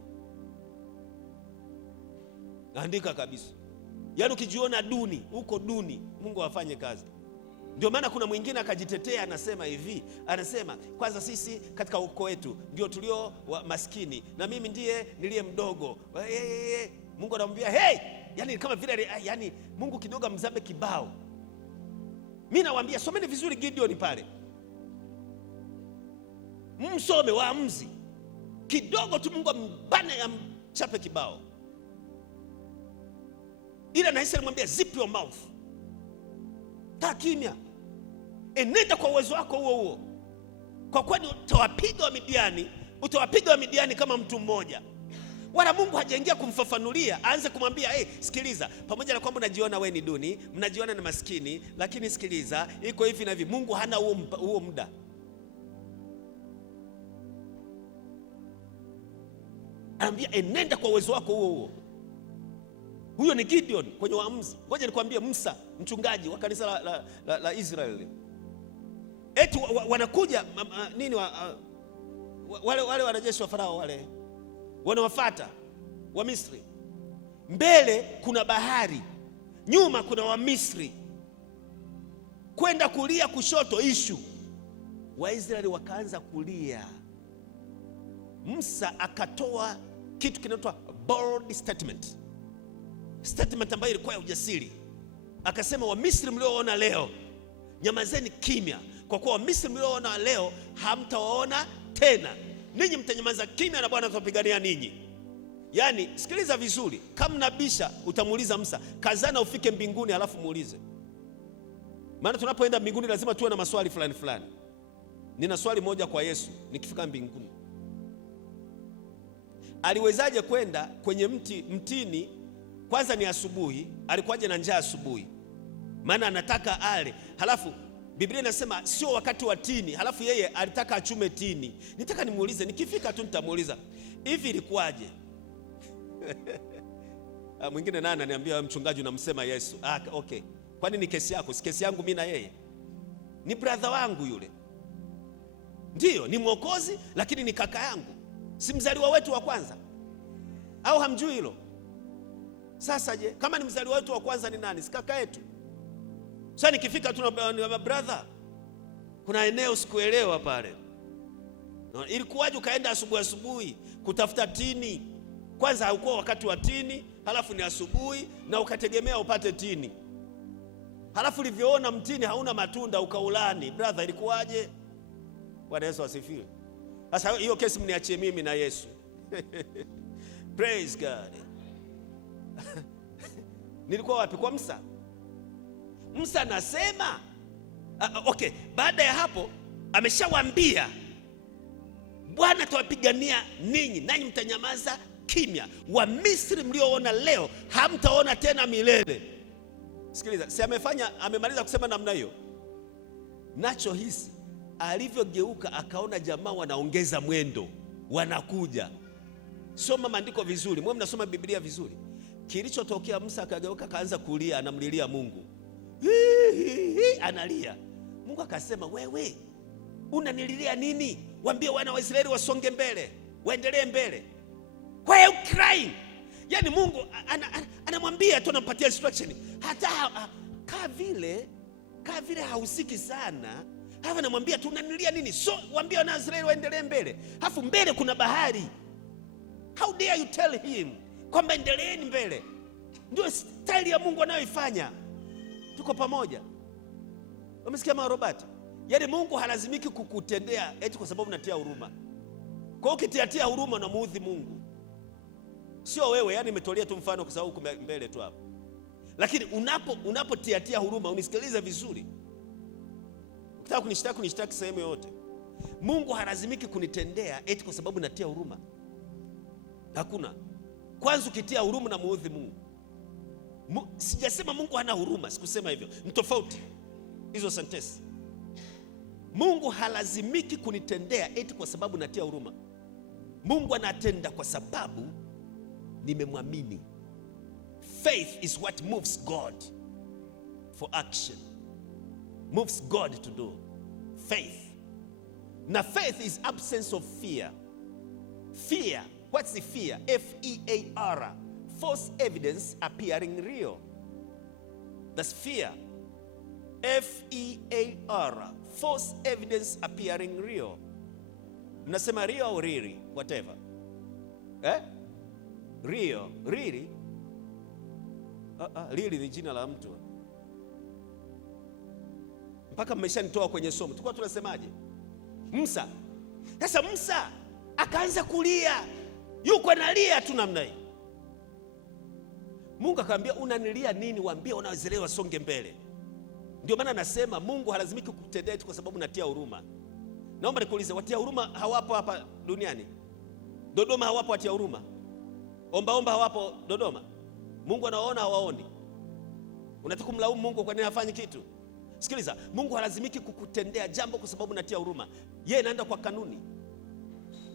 Andika kabisa. Yaani ukijiona duni, uko duni, Mungu afanye kazi. Ndio maana kuna mwingine akajitetea anasema hivi, anasema kwanza sisi katika ukoo wetu ndio tulio maskini na mimi ndiye niliye mdogo. Mungu anamwambia hey, yani kama vile yani Mungu kidogo mzambe kibao. Mimi nawaambia someni vizuri Gideon pale. Msome Waamuzi. Kidogo tu Mungu ambane amchape kibao. Ila na Israeli mwambia zip your mouth. Kaa kimya. Enenda kwa uwezo wako huo huo. Kwa kwani utawapiga wa Midiani kama mtu mmoja. Wala Mungu hajaingia kumfafanulia, aanze kumwambia sikiliza, pamoja na kwamba unajiona wewe ni duni, mnajiona na maskini, lakini sikiliza, iko hivi na hivi. Mungu hana huo muda. Anambia enenda kwa uwezo wako huo huo. Huyo ni Gideon kwenye Waamuzi. Ngoja nikwambie, Musa mchungaji wa kanisa la Israeli, eti wanakuja wale wanajeshi wa Farao wale wanawafuata wa Misri. Mbele kuna bahari, nyuma kuna wa Misri, kwenda kulia kushoto ishu. Waisraeli wakaanza kulia. Musa akatoa kitu kinaitwa bold statement ambayo ilikuwa ya ujasiri. Akasema, wa Misri mlioona leo nyamazeni kimya, kwa kuwa wa Misri mlioona leo hamtawaona tena. Ninyi mtanyamaza kimya na Bwana atawapigania ninyi. Yaani sikiliza vizuri, kama nabisha utamuuliza Musa, kazana ufike mbinguni alafu muulize. Maana tunapoenda mbinguni lazima tuwe na maswali fulani. Nina swali moja kwa Yesu nikifika mbinguni. Aliwezaje kwenda kwenye mtini? Kwanza ni asubuhi, alikuwaje na njaa asubuhi? Maana anataka ale. Halafu Biblia inasema sio wakati wa tini, halafu yeye alitaka achume tini. Nitaka nimuulize, nikifika tu nitamuuliza, hivi ilikuwaje? Mwingine naye ananiambia, mchungaji unamsema Yesu. Okay. Kwani ni kesi yako? Si kesi yangu mimi na yeye. Ni brother wangu yule. Ndiyo, ni mwokozi lakini ni kaka yangu. Si mzaliwa wetu wa kwanza? Au hamjui hilo? Sasa je, kama ni mzaliwa wetu wa kwanza ni nani? Si kaka yetu. Sasa nikifika tu na brother, kuna eneo sikuelewa pale. Ilikuwaje ukaenda asubuhi kutafuta tini? Kwanza haukuwa wakati wa tini, halafu ni asubuhi na ukategemea upate tini. Halafu ulivyoona mtini hauna matunda ukaulani. Brother, ilikuwaje? Bwana Yesu asifiwe. Sasa hiyo kesi mniachie mimi na Yesu. Praise God. Nilikuwa wapi? Kwa Musa. Musa anasema okay, baada ya hapo ameshawaambia Bwana atawapigania ninyi, nanyi mtanyamaza kimya. Wa Misri mlioona leo hamtaona tena milele. Sikiliza, si amemaliza kusema namna hiyo? Nacho hisi alivyogeuka akaona jamaa wanaongeza mwendo, wanakuja. Soma maandiko vizuri, mwe mnasoma Biblia vizuri. Kilichotokea, Musa akageuka akaanza kulia, anamlilia Mungu. Analia. Mungu akasema, wewe unanililia nini? Waambie wana wa Israeli wasonge mbele, waendelee mbele. Why are you crying? Yaani Mungu anamwambia tu, anampatia instruction. Hata kaa vile hausiki sana. Hapo anamwambia tu unanilia nini? So waambie wana wa Israeli waendelee mbele. Hafu mbele kuna bahari. How dare you tell him kwamba endeleeni mbele? Ndio style ya Mungu anayoifanya. Tuko pamoja. Umesikia marobati? Yaani Mungu halazimiki kukutendea eti kwa sababu unatia huruma. Kwa hiyo ukitiatia huruma unamuudhi Mungu. Sio wewe, yani nimetolea tu mfano kwa sababu mbele tu hapo. Lakini unapotiatia huruma, unisikilize vizuri. Ukitaka kunishtaki sehemu yote. Mungu halazimiki kunitendea eti kwa sababu natia huruma. Hakuna. Kwanza ukitia huruma na muudhi Mungu. Sijasema Mungu hana huruma, sikusema hivyo. Ni tofauti hizo sentensi. Mungu halazimiki kunitendea eti kwa sababu natia huruma. Mungu anatenda kwa sababu nimemwamini. Faith is what moves God for action. Moves God to do. Faith. Now faith is absence of fear. Fear. What's the fear? F-E-A-R. False evidence appearing real. That's fear. F-E-A-R. False evidence appearing real. Mnasema real au really? Whatever. Real. Really? Really ni jina la mtu. Mpaka mmeshanitoa kwenye somo. Tulikuwa tunasemaje? Musa. Sasa Musa akaanza kulia. Yuko analia tu namna hii. Mungu akamwambia, unanilia nini? Waambie wanaozelewa songe mbele. Ndio maana nasema Mungu halazimiki kukutendea kwa sababu natia huruma. Naomba nikuulize, watia huruma hawapo hapa duniani? Dodoma hawapo watia huruma? Omba hawapo Dodoma? Mungu anaona hawaoni? Unataka kumlaumu Mungu kwa nini hafanyi kitu? Sikiliza, Mungu halazimiki kukutendea jambo kwa sababu natia huruma. Yeye anaenda kwa kanuni.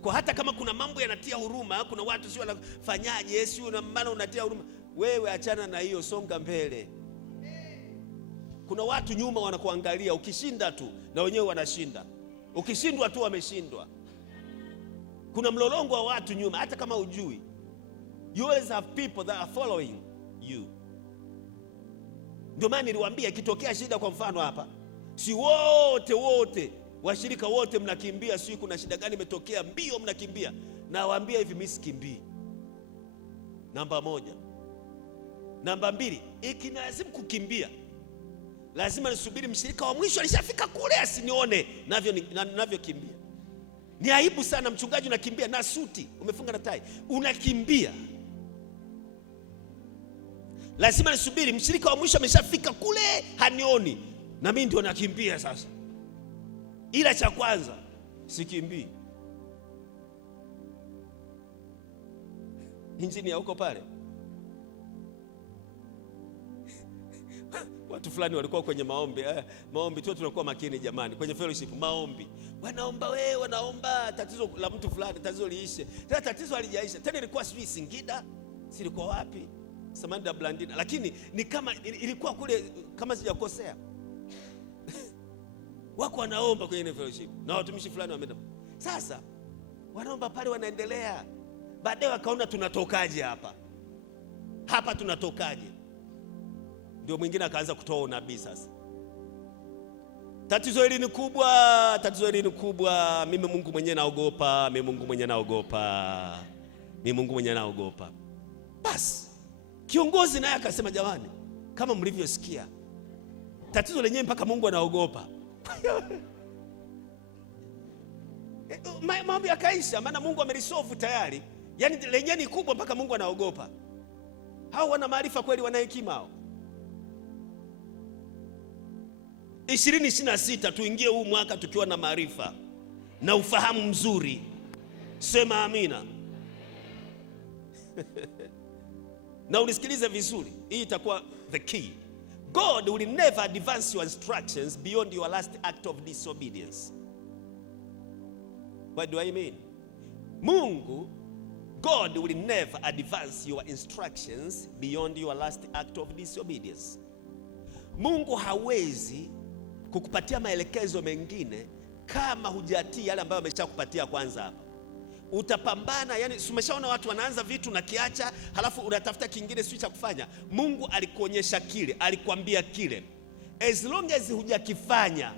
Kwa hata kama kuna mambo yanatia huruma, kuna watu sio wanafanyaje, sio na maana unatia huruma, wewe achana na hiyo, songa mbele. Kuna watu nyuma wanakuangalia, ukishinda tu na wenyewe wanashinda. Ukishindwa tu wameshindwa. Kuna mlolongo wa watu nyuma hata kama hujui. You always have people that are following you. Ndio maana niliwaambia ikitokea shida, kwa mfano hapa, si wote washirika wote mnakimbia, si kuna shida gani imetokea mbio mnakimbia. Na waambia hivi, mimi sikimbii. Namba 1. Namba 2, ikinilazimu kukimbia, lazima nisubiri mshirika wa mwisho alishafika kule asinione navyokimbia. Ni aibu sana mchungaji unakimbia na suti, umefunga na tai, unakimbia. Lazima nisubiri mshirika wa mwisho ameshafika kule hanioni, na mimi ndio nakimbia sasa. Ila cha kwanza sikimbii. Injini ya huko pale. Watu fulani walikuwa kwenye maombi tu, tunakuwa makini jamani, kwenye fellowship maombi. Wanaomba tatizo la mtu fulani, tatizo liishe. Tena tatizo halijaisha. Tena ilikuwa sijui Singida, silikuwa wapi? Samanda Blandina, lakini ni kama ilikuwa kule kama sijakosea. Wako wanaomba kwenye fellowship na watumishi fulani wameenda. Sasa wanaomba pale, wanaendelea. Baadaye wakaona tunatokaje hapa? Hapa tunatokaje? Ndio mwingine akaanza kutoa unabii sasa. Tatizo hili ni kubwa, mimi Mungu mwenyewe naogopa. Basi kiongozi naye akasema, jamani, kama mlivyosikia, tatizo lenyewe mpaka Mungu anaogopa. Mambo yakaisha, maana Mungu amelisolve tayari. Yaani lenyewe ni kubwa mpaka Mungu anaogopa. Hao wana maarifa kweli, wana hekima hao. 2026 tuingie huu mwaka tukiwa na maarifa na ufahamu mzuri. Sema amina. Na unisikilize vizuri, hii itakuwa the key. God will never advance your instructions beyond your last act of disobedience. What do I mean? God will never advance your instructions beyond your last act of disobedience. Mungu hawezi kukupatia maelekezo mengine kama hujatii yale ambayo ameshakupatia kwanza hapa. Utapambana, yani umeshaona watu wanaanza vitu na kiacha, halafu unatafuta kingine sio cha kufanya. Mungu alikuonyesha kile, alikwambia kile. As long as hujakifanya,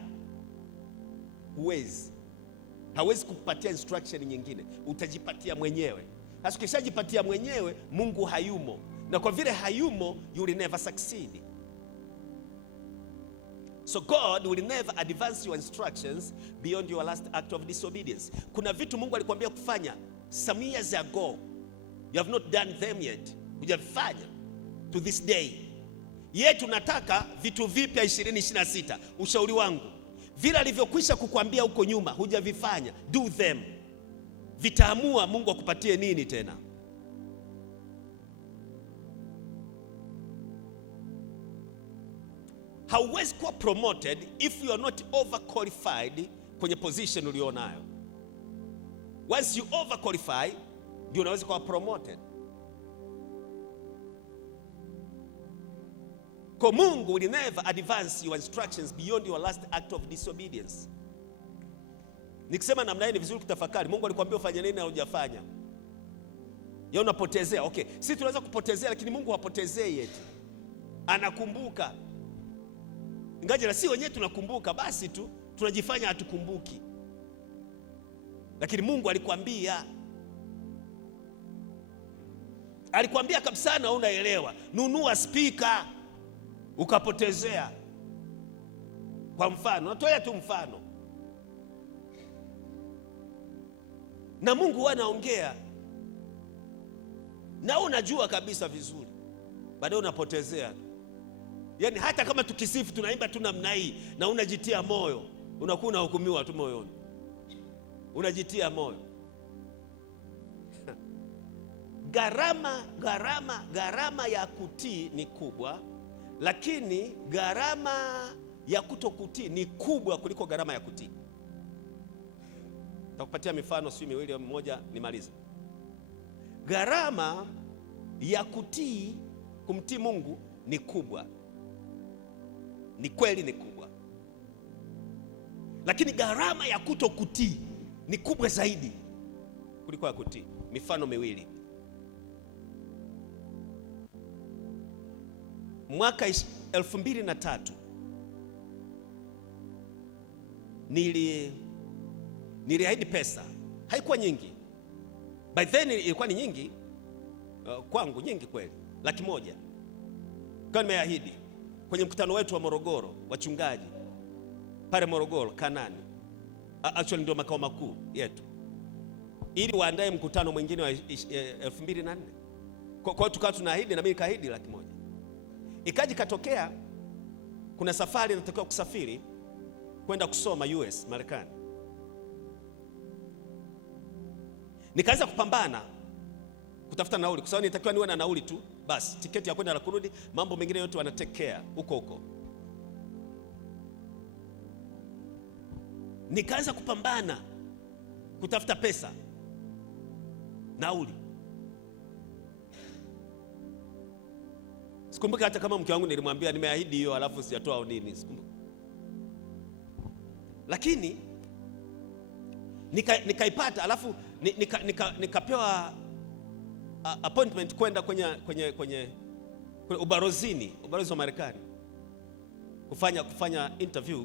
hawezi kukupatia instruction nyingine, utajipatia mwenyewe. Sasa ukishajipatia mwenyewe, Mungu hayumo. Na kwa vile hayumo, you will never succeed. So God will never advance your instructions beyond your last act of disobedience. Kuna vitu Mungu alikwambia kufanya some years ago, you have not done them yet. Hujafanya to this day. Yeye tunataka vitu vipya 2026. Ushauri wangu, vile alivyokwisha kukwambia huko nyuma hujavifanya, do them. Vitaamua Mungu akupatie nini tena. Hauwezi kuwa promoted if you are not overqualified kwenye position ulionayo. Once you overqualify, ndio unaweza kuwa promoted. Kwa Mungu will never advance your instructions beyond your last act of disobedience. Nikisema namna hii ni vizuri kutafakari. Mungu alikwambia ufanye nini na hujafanya. Yeye unapotezea. Okay, sisi tunaweza kupotezea lakini Mungu hapotezei eti. Anakumbuka. Ingaje na si wenyewe tunakumbuka, basi tu tunajifanya hatukumbuki. Lakini Mungu alikwambia. Alikwambia kabisa na unaelewa. Nunua speaker ukapotezea. Kwa mfano, natoa tu mfano. Na Mungu huwa anaongea. Na unajua kabisa vizuri. Baadaye unapotezea. Yaani hata kama tukisifu tunaimba tu namna hii na unajitia moyo, unakuwa unahukumiwa tu moyoni. Unajitia moyo. Gharama ya kutii ni kubwa, lakini gharama ya kutokutii ni kubwa kuliko gharama ya kutii. Nitakupatia mifano si miwili mmoja nimalize. Gharama ya kutii, kumtii Mungu ni kubwa. Ni kweli ni kubwa. Lakini gharama ya kutokutii ni kubwa zaidi kuliko ya kutii. Mifano miwili. Mwaka 2003 niliahidi pesa. Haikuwa nyingi. By then ilikuwa ni nyingi. Kwangu nyingi kweli. 100,000. Kwa nimeahidi kwenye mkutano wetu wa Morogoro, wachungaji pale Morogoro Kanani. Actually ndio makao makuu yetu. Ili waandae mkutano mwingine wa 2004. Kwa hiyo tukawa tunaahidi na mimi nikaahidi 100,000. Ikaji katokea kuna safari natakiwa kusafiri kwenda kusoma US Marekani. Nikaanza kupambana kutafuta nauli kwa sababu nitakiwa niwe na nauli tu basi, tiketi ya kwenda na kurudi, mambo mengine yote wana take care huko. Nikaanza kupambana kutafuta pesa, nauli. Sikumbuka hata kama mke wangu nilimwambia nimeahidi hiyo alafu sijatoa au nini, sikumbuka. Lakini nikaipata alafu nikapewa appointment kwenda kwenye ubalozi wa Marekani kufanya interview,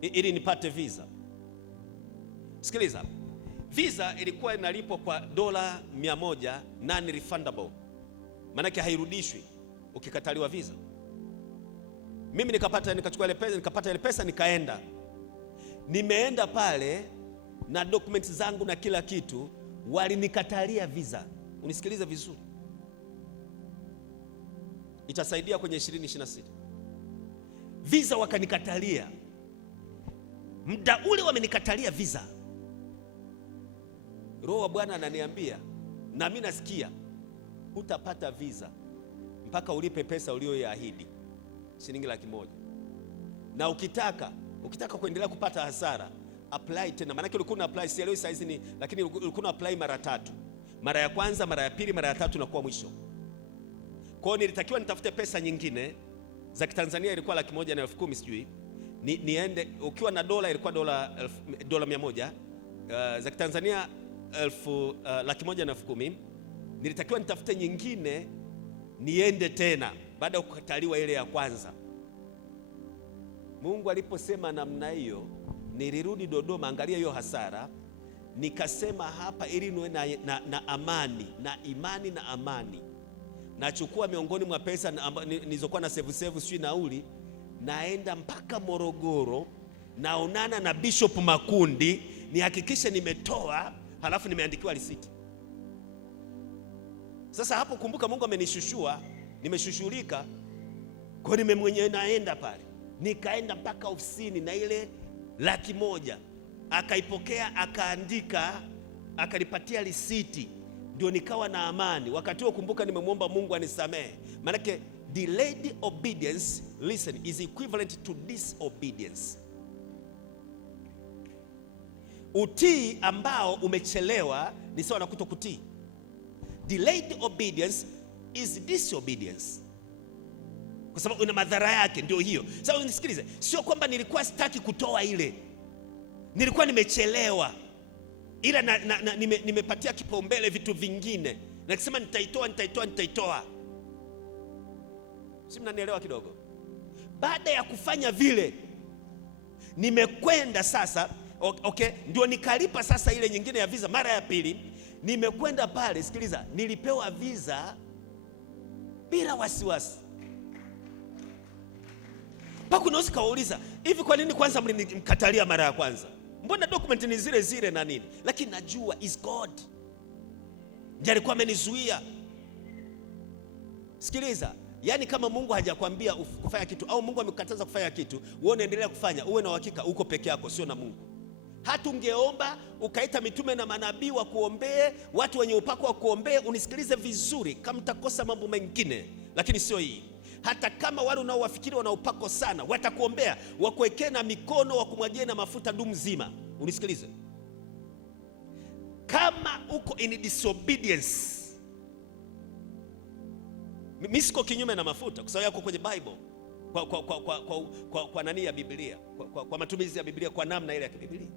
ili nipate visa. Sikiliza, visa ilikuwa inalipwa kwa $100, non refundable. Maana yake hairudishwi ukikataliwa visa. Mimi nikachukua ile pesa, nikapata ile pesa, nikaenda. Nimeenda pale na documents zangu na kila kitu, walinikatalia visa. Unisikilize vizuri. Itasaidia kwenye 2026. Visa wakanikatalia. Muda ule wamenikatalia visa. Roho wa Bwana ananiambia na mimi nasikia, utapata visa mpaka ulipe pesa uliyoahidi, shilingi 100,000. Na ukitaka kuendelea kupata hasara, apply tena. Maana ulikuwa una apply sielewi size ni, lakini ulikuwa una apply mara 3. Mara ya kwanza, mara ya pili, mara ya 3 inakuwa mwisho. Kwa hiyo nilitakiwa nitafute pesa nyingine za Kitanzania, ilikuwa 100,000 na 10,000 sijui. Niende ukiwa na dola ilikuwa dola 100, za Kitanzania 100,000 na 10,000. Nilitakiwa nitafute nyingine niende tena baada ya kukataliwa ile ya kwanza. Mungu aliposema namna hiyo, nilirudi Dodoma, angalia hiyo hasara. Nikasema hapa ili niwe na amani na imani na amani, nachukua miongoni mwa pesa nilizokuwa na save sijui nauli, naenda mpaka Morogoro, naonana na Bishop Makundi, nihakikishe nimetoa, halafu nimeandikiwa risiti. Sasa hapo kumbuka Mungu amenishushua, nimeshushulika. Kwa hiyo mwenyewe naenda pale. Nikaenda mpaka ofisini na ile 100,000. Akaipokea, akaandika, akanipatia risiti. Ndio nikawa na amani. Wakati huo kumbuka nimemwomba Mungu anisamehe. Maana yake delayed obedience, listen, is equivalent to disobedience. Utii ambao umechelewa ni sawa na kutokutii. Delayed obedience is disobedience, kwa sababu ina madhara yake. Ndio hiyo. Sasa unisikilize, sio kwamba nilikuwa sitaki kutoa ile, nilikuwa nimechelewa, ila nimepatia kipaumbele vitu vingine, na kusema nitaitoa. Si mnanielewa kidogo? Baada ya kufanya vile, nimekwenda sasa, okay, ndio nikalipa sasa ile nyingine ya visa mara ya pili. Nimekwenda pale, sikiliza, nilipewa visa bila wasiwasi. Paka unaweza kauliza, hivi kwa nini kwanza mlimkatalia mara ya kwanza? Mbona document ni zile zile na nini? Lakini najua is God ndiye alikuwa amenizuia. Sikiliza, yani kama Mungu hajakwambia kufanya kitu au Mungu amekukataza kufanya kitu, wewe unaendelea kufanya, uwe na uhakika uko peke yako, sio na Mungu. Hata ungeomba ukaita mitume na manabii wa kuombee, watu wenye upako wa kuombee, unisikilize vizuri, kama mtakosa mambo mengine, lakini sio hii. Hata kama wale unaowafikiri wana upako sana watakuombea, wakuwekee na mikono, wakumwagie na mafuta dumu zima, unisikilize, kama uko in disobedience, mimi siko kinyume na mafuta kwa sababu yako kwenye Bible, kwa nani ya Biblia, kwa matumizi ya Biblia, kwa namna ile ya Biblia,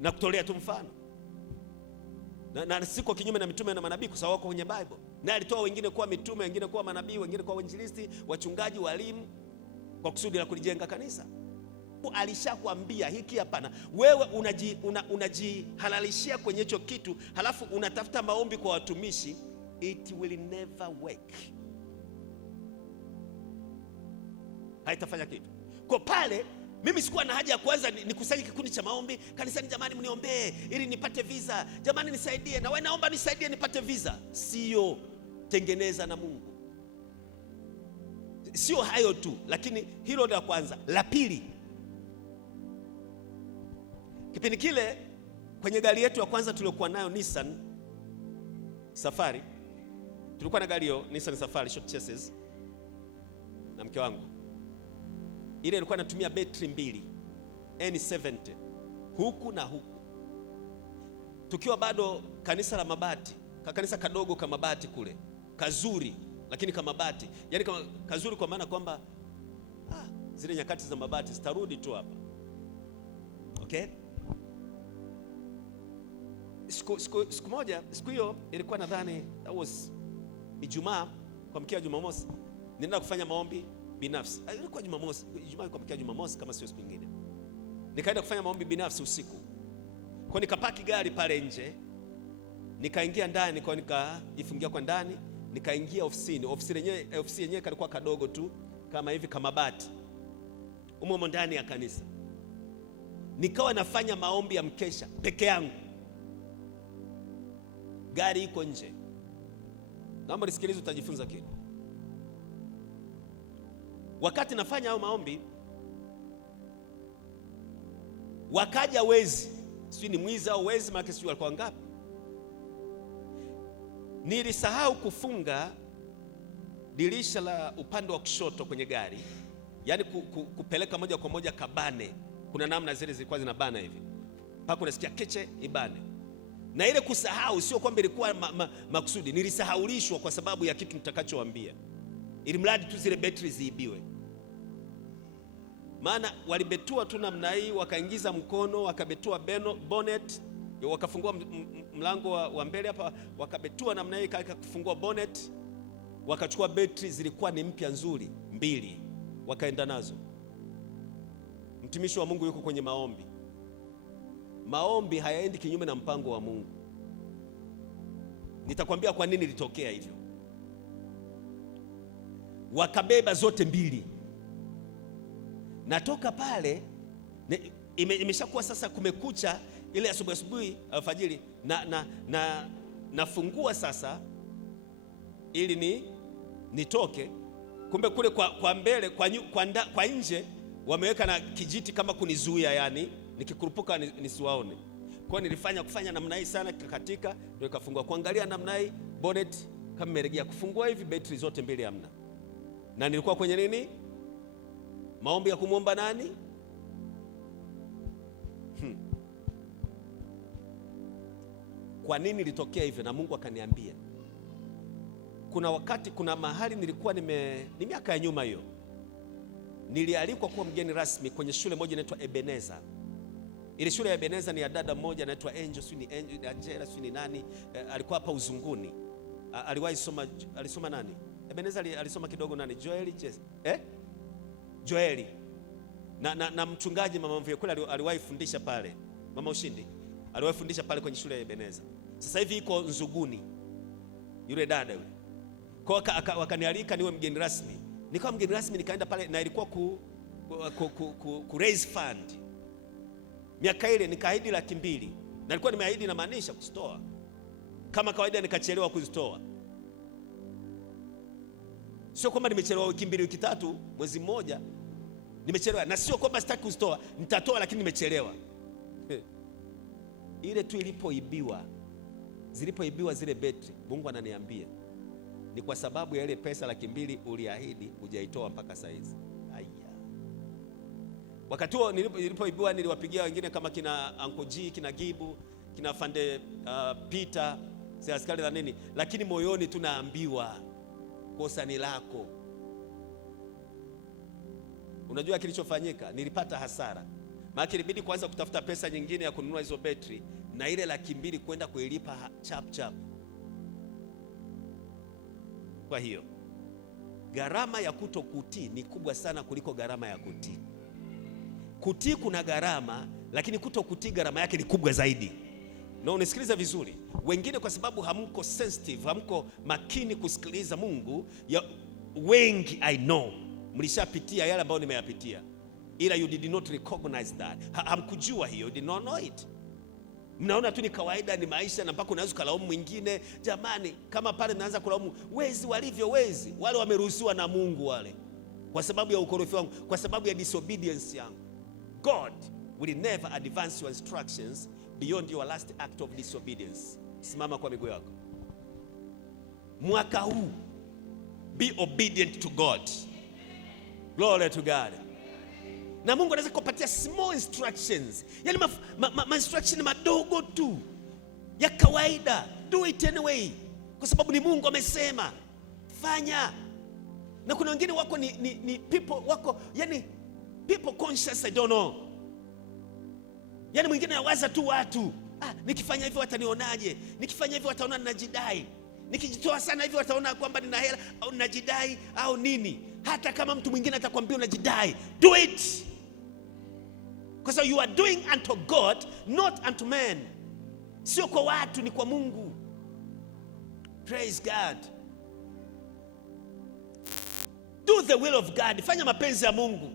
na kutolea tu mfano. Na siko kinyume na mitume na manabii kwa sababu wako kwenye Bible. Na alitoa wengine kuwa mitume, wengine kuwa manabii, wengine kuwa wainjilisti, wachungaji, walimu, kwa kusudi la kulijenga kanisa. Alishakwambia hiki hapana. Wewe unajihalalishia kwenye hicho kitu, halafu unatafuta maombi kwa watumishi. It will never work. Haitafanya kitu. Kwa pale mimi sikuwa na haja ya kwanza nikusanye kikundi cha maombi kanisani, jamani mniombee ili nipate visa, jamani nisaidie, na wewe naomba nisaidie nipate visa. Sio, tengeneza na Mungu. Sio hayo tu, lakini hilo la kwanza. La pili, kipindi kile kwenye gari yetu ya kwanza tuliokuwa nayo Nissan Safari, tulikuwa na gari hiyo Nissan Safari short chassis na mke wangu. Ile ilikuwa inatumia betri mbili N70 huku na huku, tukiwa bado kanisa la mabati, kanisa kadogo kama mabati kule, kazuri lakini kama mabati, yani kama kazuri kwa maana kwamba zile nyakati za mabati zitarudi tu hapa. Okay, siku moja, siku hiyo ilikuwa nadhani that was Ijumaa kwa mkia Jumamosi, ninaenda kufanya maombi binafsi. Ilikuwa Jumamosi, Ijumaa kwa mkia Jumamosi kama sio siku nyingine. Nikaenda kufanya maombi binafsi usiku. Kwa nikapaki gari pale nje, nikaingia ndani, kwa nikaifungia kwa ndani, nikaingia ofisini. Ofisi yenyewe kalikuwa kadogo tu kama hivi kama bati, umo ndani ya kanisa. Nikawa nafanya maombi ya mkesha peke yangu, gari iko nje. Naomba nisikilize, utajifunza kitu. Wakati nafanya hayo maombi, wakaja wezi, sio ni mwizi au wezi, maana sio walikuwa ngapi. Nilisahau kufunga dirisha la upande wa kushoto kwenye gari, yani kupeleka moja kwa moja kabane. Kuna namna zile zilikuwa zinabana hivi, mpaka unasikia keche ibane. Na ile kusahau sio kwamba ilikuwa makusudi, nilisahaulishwa kwa sababu ya kitu nitakachowaambia, ili mradi tu zile betri ziibiwe. Maana walibetua tu namna hii, wakaingiza mkono, wakabetua bonnet, wakafungua mlango wa mbele hapa, wakabetua namna hii, kufungua bonnet, wakachukua betri, zilikuwa ni mpya nzuri mbili, wakaenda nazo. Mtumishi wa Mungu yuko kwenye maombi. Maombi hayaendi kinyume na mpango wa Mungu. Nitakwambia kwa nini litokea hivyo. Wakabeba zote mbili. Natoka pale, imeshakuwa sasa kumekucha, ile asubuhi alfajiri, nafungua sasa ili nitoke. Kumbe kule kwa mbele kwa nje wameweka na kijiti kama kunizuia, yani nikikurupuka nisiwaone. Kwa kufanya namna hii sana, katika ndio ikafungua. Kuangalia namna hii, bonnet kama imeregea, kufungua hivi, betri zote mbili hamna. Na nilikuwa kwenye nini? Maombi ya kumwomba nani? Kwa nini litokea hivyo? Na Mungu akaniambia, kuna wakati, kuna mahali nilikuwa ni miaka ya nyuma hiyo, nilialikwa kuwa mgeni rasmi kwenye shule moja inaitwa Ebeneza. Ile shule ya Ebeneza ni ya dada mmoja anaitwa Angel, Angela ni nani, alikuwa hapa Uzunguni. Alisoma nani? Ebeneza alisoma kidogo nani? Joeli. Na mchungaji mama Mvuyekule aliwahi fundisha pale. Mama Ushindi aliwahi fundisha pale kwenye shule ya Ebeneza. Sasa hivi iko Nzuguni. Yule dada yule. Kwa wakanialika niwe mgeni rasmi. Nikawa mgeni rasmi, nikaenda pale na ilikuwa ku raise fund. Miaka ile nikaahidi 200,000. Na nilikuwa nimeahidi na maanisha kustoa. Kama kawaida nikachelewa kuzitoa. Sio kwamba nimechelewa wiki 2, wiki 3, mwezi mmoja. Nimechelewa, na sio kwamba sitaki kuzitoa, nitatoa lakini nimechelewa. Ile tu zilipoibiwa zile betri, Mungu ananiambia ni kwa sababu ya ile pesa 200,000 uliahidi hujaitoa mpaka saa hizi. Aya. Wakati huo nilipoibiwa niliwapigia wengine kama kina Uncle G, kina Gibu, kina Fande Peter, si askari na nini, lakini moyoni tunaambiwa kosa ni lako. Unajua kilichofanyika? Nilipata hasara. Maana ilibidi kwanza kutafuta pesa nyingine ya kununua hizo betri, na ile 200,000 kwenda kuilipa chap. Kwa hiyo gharama ya kutokutii ni kubwa sana kuliko gharama ya kutii. Kutii kuna gharama, lakini kutokutii gharama yake ni kubwa zaidi. Na unisikiliza vizuri, wengine kwa sababu hamko sensitive, hamko makini kusikiliza Mungu, wengi I know mlishapitia yale ambayo nimeyapitia, ila you did not recognize that. Hamkujua hiyo, you did not know it. Mnaona tu ni kawaida, ni maisha, na mpaka unaweza kulaumu mwingine. Jamani, kama pale naanza kulaumu wezi walivyo wezi, wale wameruhusiwa na Mungu wale, kwa sababu ya ukorofi wangu, kwa sababu ya disobedience yangu. God will never advance your instructions beyond your last act of disobedience. Simama kwa miguu yako. Mwaka huu be obedient to God. Glory to God. Na Mungu anaweza kupatia small instructions, yani instruction madogo tu ya kawaida. Do it anyway, kwa sababu ni Mungu amesema fanya. Na kuna wengine wako ni people wako, yani people conscious, I don't know. Yani mwingine anawaza tu watu, nikifanya hivyo watanionaje? Nikifanya hivyo wataona ninajidai. Nikijitoa sana hivyo wataona kwamba nina hela au ninajidai au nini. Hata kama mtu mwingine atakwambia unajidai, do it. Because you are doing unto God, not unto men. Sio kwa watu, ni kwa Mungu. Praise God. Do the will of God. Fanya mapenzi ya Mungu.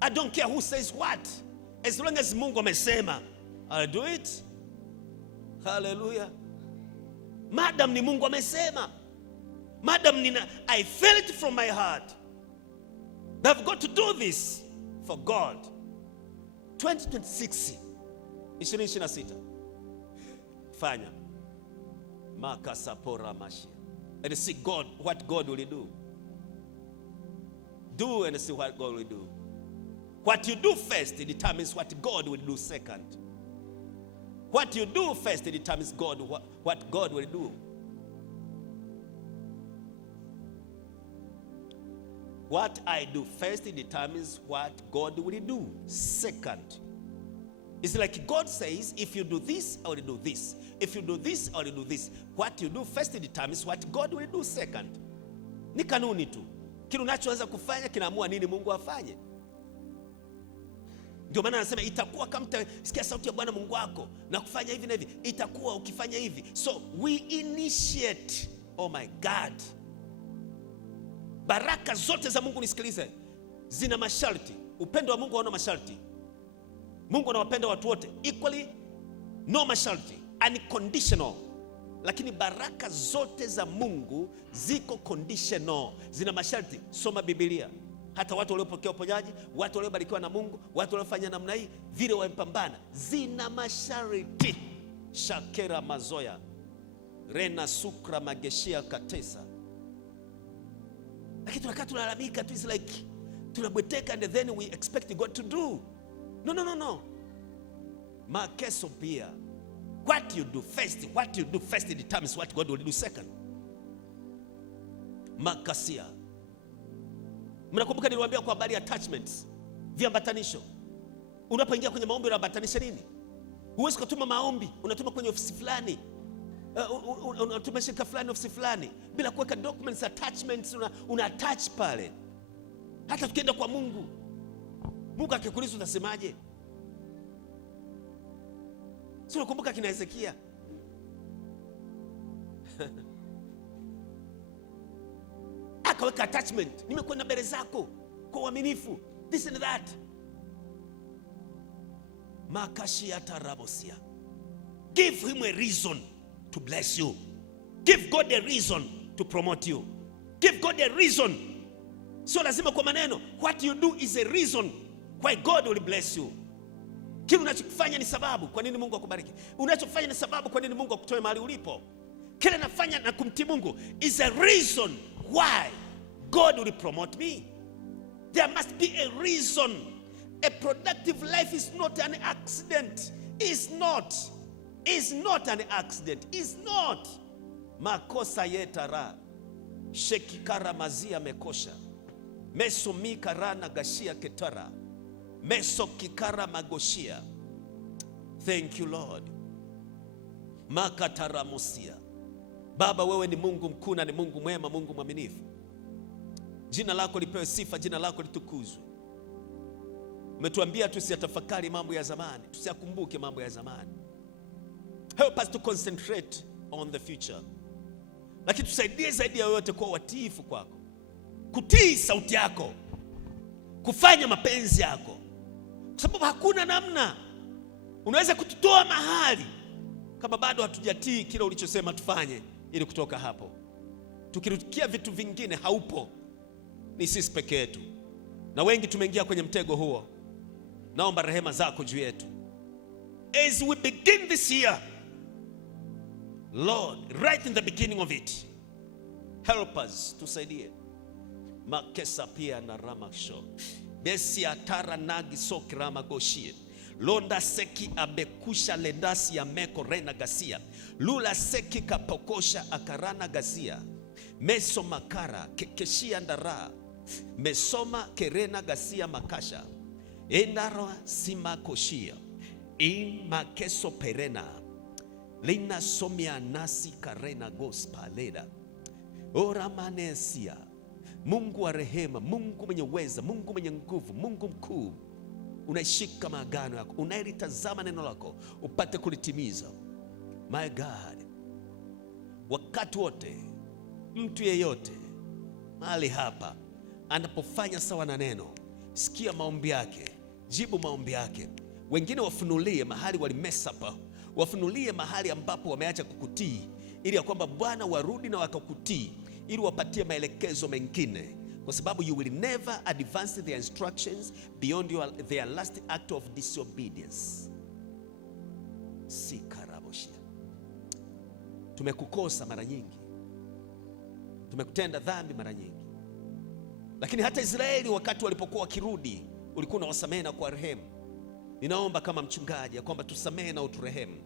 I don't care who says what. As long as Mungu amesema, I'll do it. Hallelujah. Madam ni Mungu amesema. Madam I feel it from my heart. I've got to do this for God. 2026 2026 fanya makasapora mashi and see God, what God will do. Do and see what God will do. What you do first determines what God will do second. What you do first determines what God will do. What I do first determines what God will do second. It's like God says, if you do this, I will do this. If you do this, I will do this. What you do first determines what God will do second. Ni kanuni tu. Kile unachoweza kufanya kinaamua nini Mungu afanye. Ndio maana anasema itakuwa kama utasikia sauti ya Bwana Mungu wako na kufanya hivi na hivi, itakuwa ukifanya hivi. So we initiate. Oh my God. Baraka zote za Mungu, nisikilize, zina masharti. Upendo wa Mungu hauna masharti. Mungu anawapenda watu wote equally, no masharti, unconditional. Lakini baraka zote za Mungu ziko conditional, zina masharti. Soma Biblia. Hata watu waliopokea uponyaji, watu waliobarikiwa na Mungu, watu waliofanya namna hii, vile wamepambana, zina masharti. Shakera mazoya rena sukra mageshia katesa. Lakini tunakaa tunalalamika tu, it's like tunabweteka and then we expect God to do. No. Makeso pia. What you do first determines what God will do second. Makasia. Mnakumbuka niliwaambia kwa habari ya attachments, viambatanisho. Unapoingia kwenye maombi unabatanisha nini? Huwezi kutuma maombi unatuma kwenye ofisi fulani, unatuma shirika fulani, ofisi fulani, bila kuweka documents, attachments, una attach pale. Hata tukienda kwa Mungu, Mungu akikuuliza utasemaje? Si unakumbuka kina Hezekia? Akaweka attachment, nimekwenda mbele zako kwa uaminifu, this and that. Makashia rabosia. Give him a reason to bless you. Give God a reason to promote you. Give God a reason. Sio lazima kwa maneno. What you do is a reason why God will bless you. Kile unachofanya ni sababu kwa nini Mungu akubariki. Unachofanya ni sababu kwa nini Mungu akutoe mahali ulipo. Kile nafanya na kumtii Mungu is a reason why God will promote me. There must be a reason. A productive life is not an accident. Is not an accident. Is not. Makosa yetara. Shekikara mazia mekosha. Meso mikara na gashia ketara. Meso kikara magoshia. Thank you Lord. Makatara musia. Baba, wewe ni Mungu mkuu na ni Mungu mwema, Mungu mwaminifu. Jina lako lipewe sifa, jina lako litukuzwe. Umetuambia tusiyatafakari mambo ya zamani, tusiyakumbuke mambo ya zamani. Help us to concentrate on the future. Lakini tusaidie zaidi ya yote kwa watiifu kwako, kutii sauti yako, kufanya mapenzi yako, kwa sababu hakuna namna unaweza kututoa mahali kama bado hatujatii kile ulichosema tufanye ili kutoka hapo. Tukirukia vitu vingine haupo, ni sisi peke yetu, na wengi tumeingia kwenye mtego huo. Naomba rehema zako juu yetu as we begin this year, Lord, right in the beginning of it, help us, tusaidie. Makesa pia na ramasho besi atara nagi sokrama goshie londa seki abekusha lendasi ya meko rena gasia lula seki kapokosha akarana gasia meso makara kekeshia ndara mesoma kerena gasia makasha endaro sima koshia makeso perena lina somia nasi karena gospa leda ora manesia. Mungu wa rehema, Mungu mwenye uweza, Mungu mwenye nguvu, Mungu mkuu, unaishika maagano yako, unailitazama neno lako upate kulitimiza. My God, wakati wote mtu yeyote mahali hapa anapofanya sawa na neno, sikia maombi yake, jibu maombi yake. Wengine wafunulie mahali walimesa pa, wafunulie mahali ambapo wameacha kukutii, ili ya kwamba Bwana warudi na wakakutii, ili wapatie maelekezo mengine, kwa sababu you will never advance their instructions beyond their last act of disobedience. Sikaraboshia. Tumekukosa mara nyingi, tumekutenda dhambi mara nyingi, lakini hata Israeli wakati walipokuwa wakirudi ulikuwa unawasamehe na kuwarehemu. Ninaomba kama mchungaji ya kwamba tusamehe na uturehemu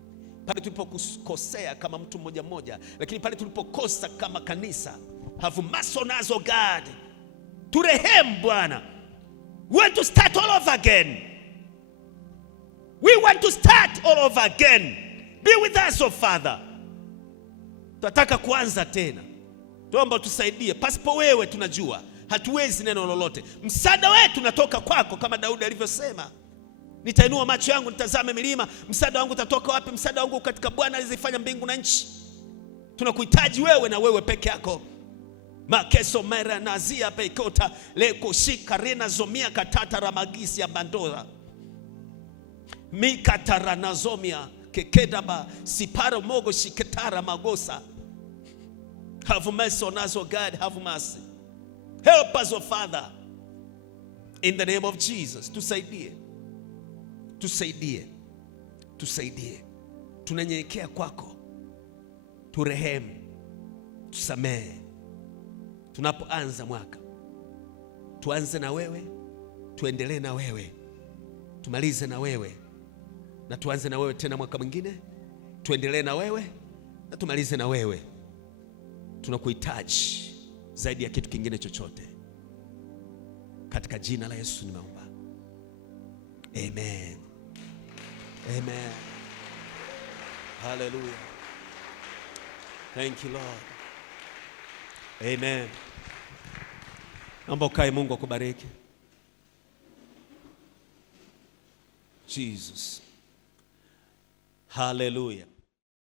pale tulipokosea kama mtu mmoja mmoja, lakini pale tulipokosa kama kanisa, have mercy on us, oh God. Turehemu Bwana. We want to start all over again. We want to start all over again. Be with us, oh Father. Tunataka kuanza tena. Tuomba tusaidie. Pasipo wewe tunajua hatuwezi neno lolote. Msaada wetu unatoka kwako, kama Daudi alivyosema, nitainua macho yangu nitazame milima, msaada wangu utatoka wapi? Msaada wangu katika Bwana alizifanya mbingu na nchi. Tunakuhitaji wewe na wewe peke yako. Makeso mera nazia peikota leko shika rena zomia katata ramagisi ya bandora mikatara nazomia kekedaba siparo mogo shiketara magosa. Have mercy on us, oh God, have mercy. Help us, oh Father, in the name of Jesus. Tusaidie, tusaidie, tusaidie. Tunanyenyekea kwako, turehemu, tusamehe. Tunapoanza mwaka, tuanze na wewe, tuendelee na wewe, tumalize na wewe, na tuanze na wewe tena mwaka mwingine, tuendelee na wewe na tumalize na wewe. Tunakuhitaji zaidi ya kitu kingine chochote. Katika jina la Yesu nimeomba. Amen. Amen. Hallelujah. Thank you Lord. Amen. Naomba ukae, Mungu akubariki. Jesus. Hallelujah.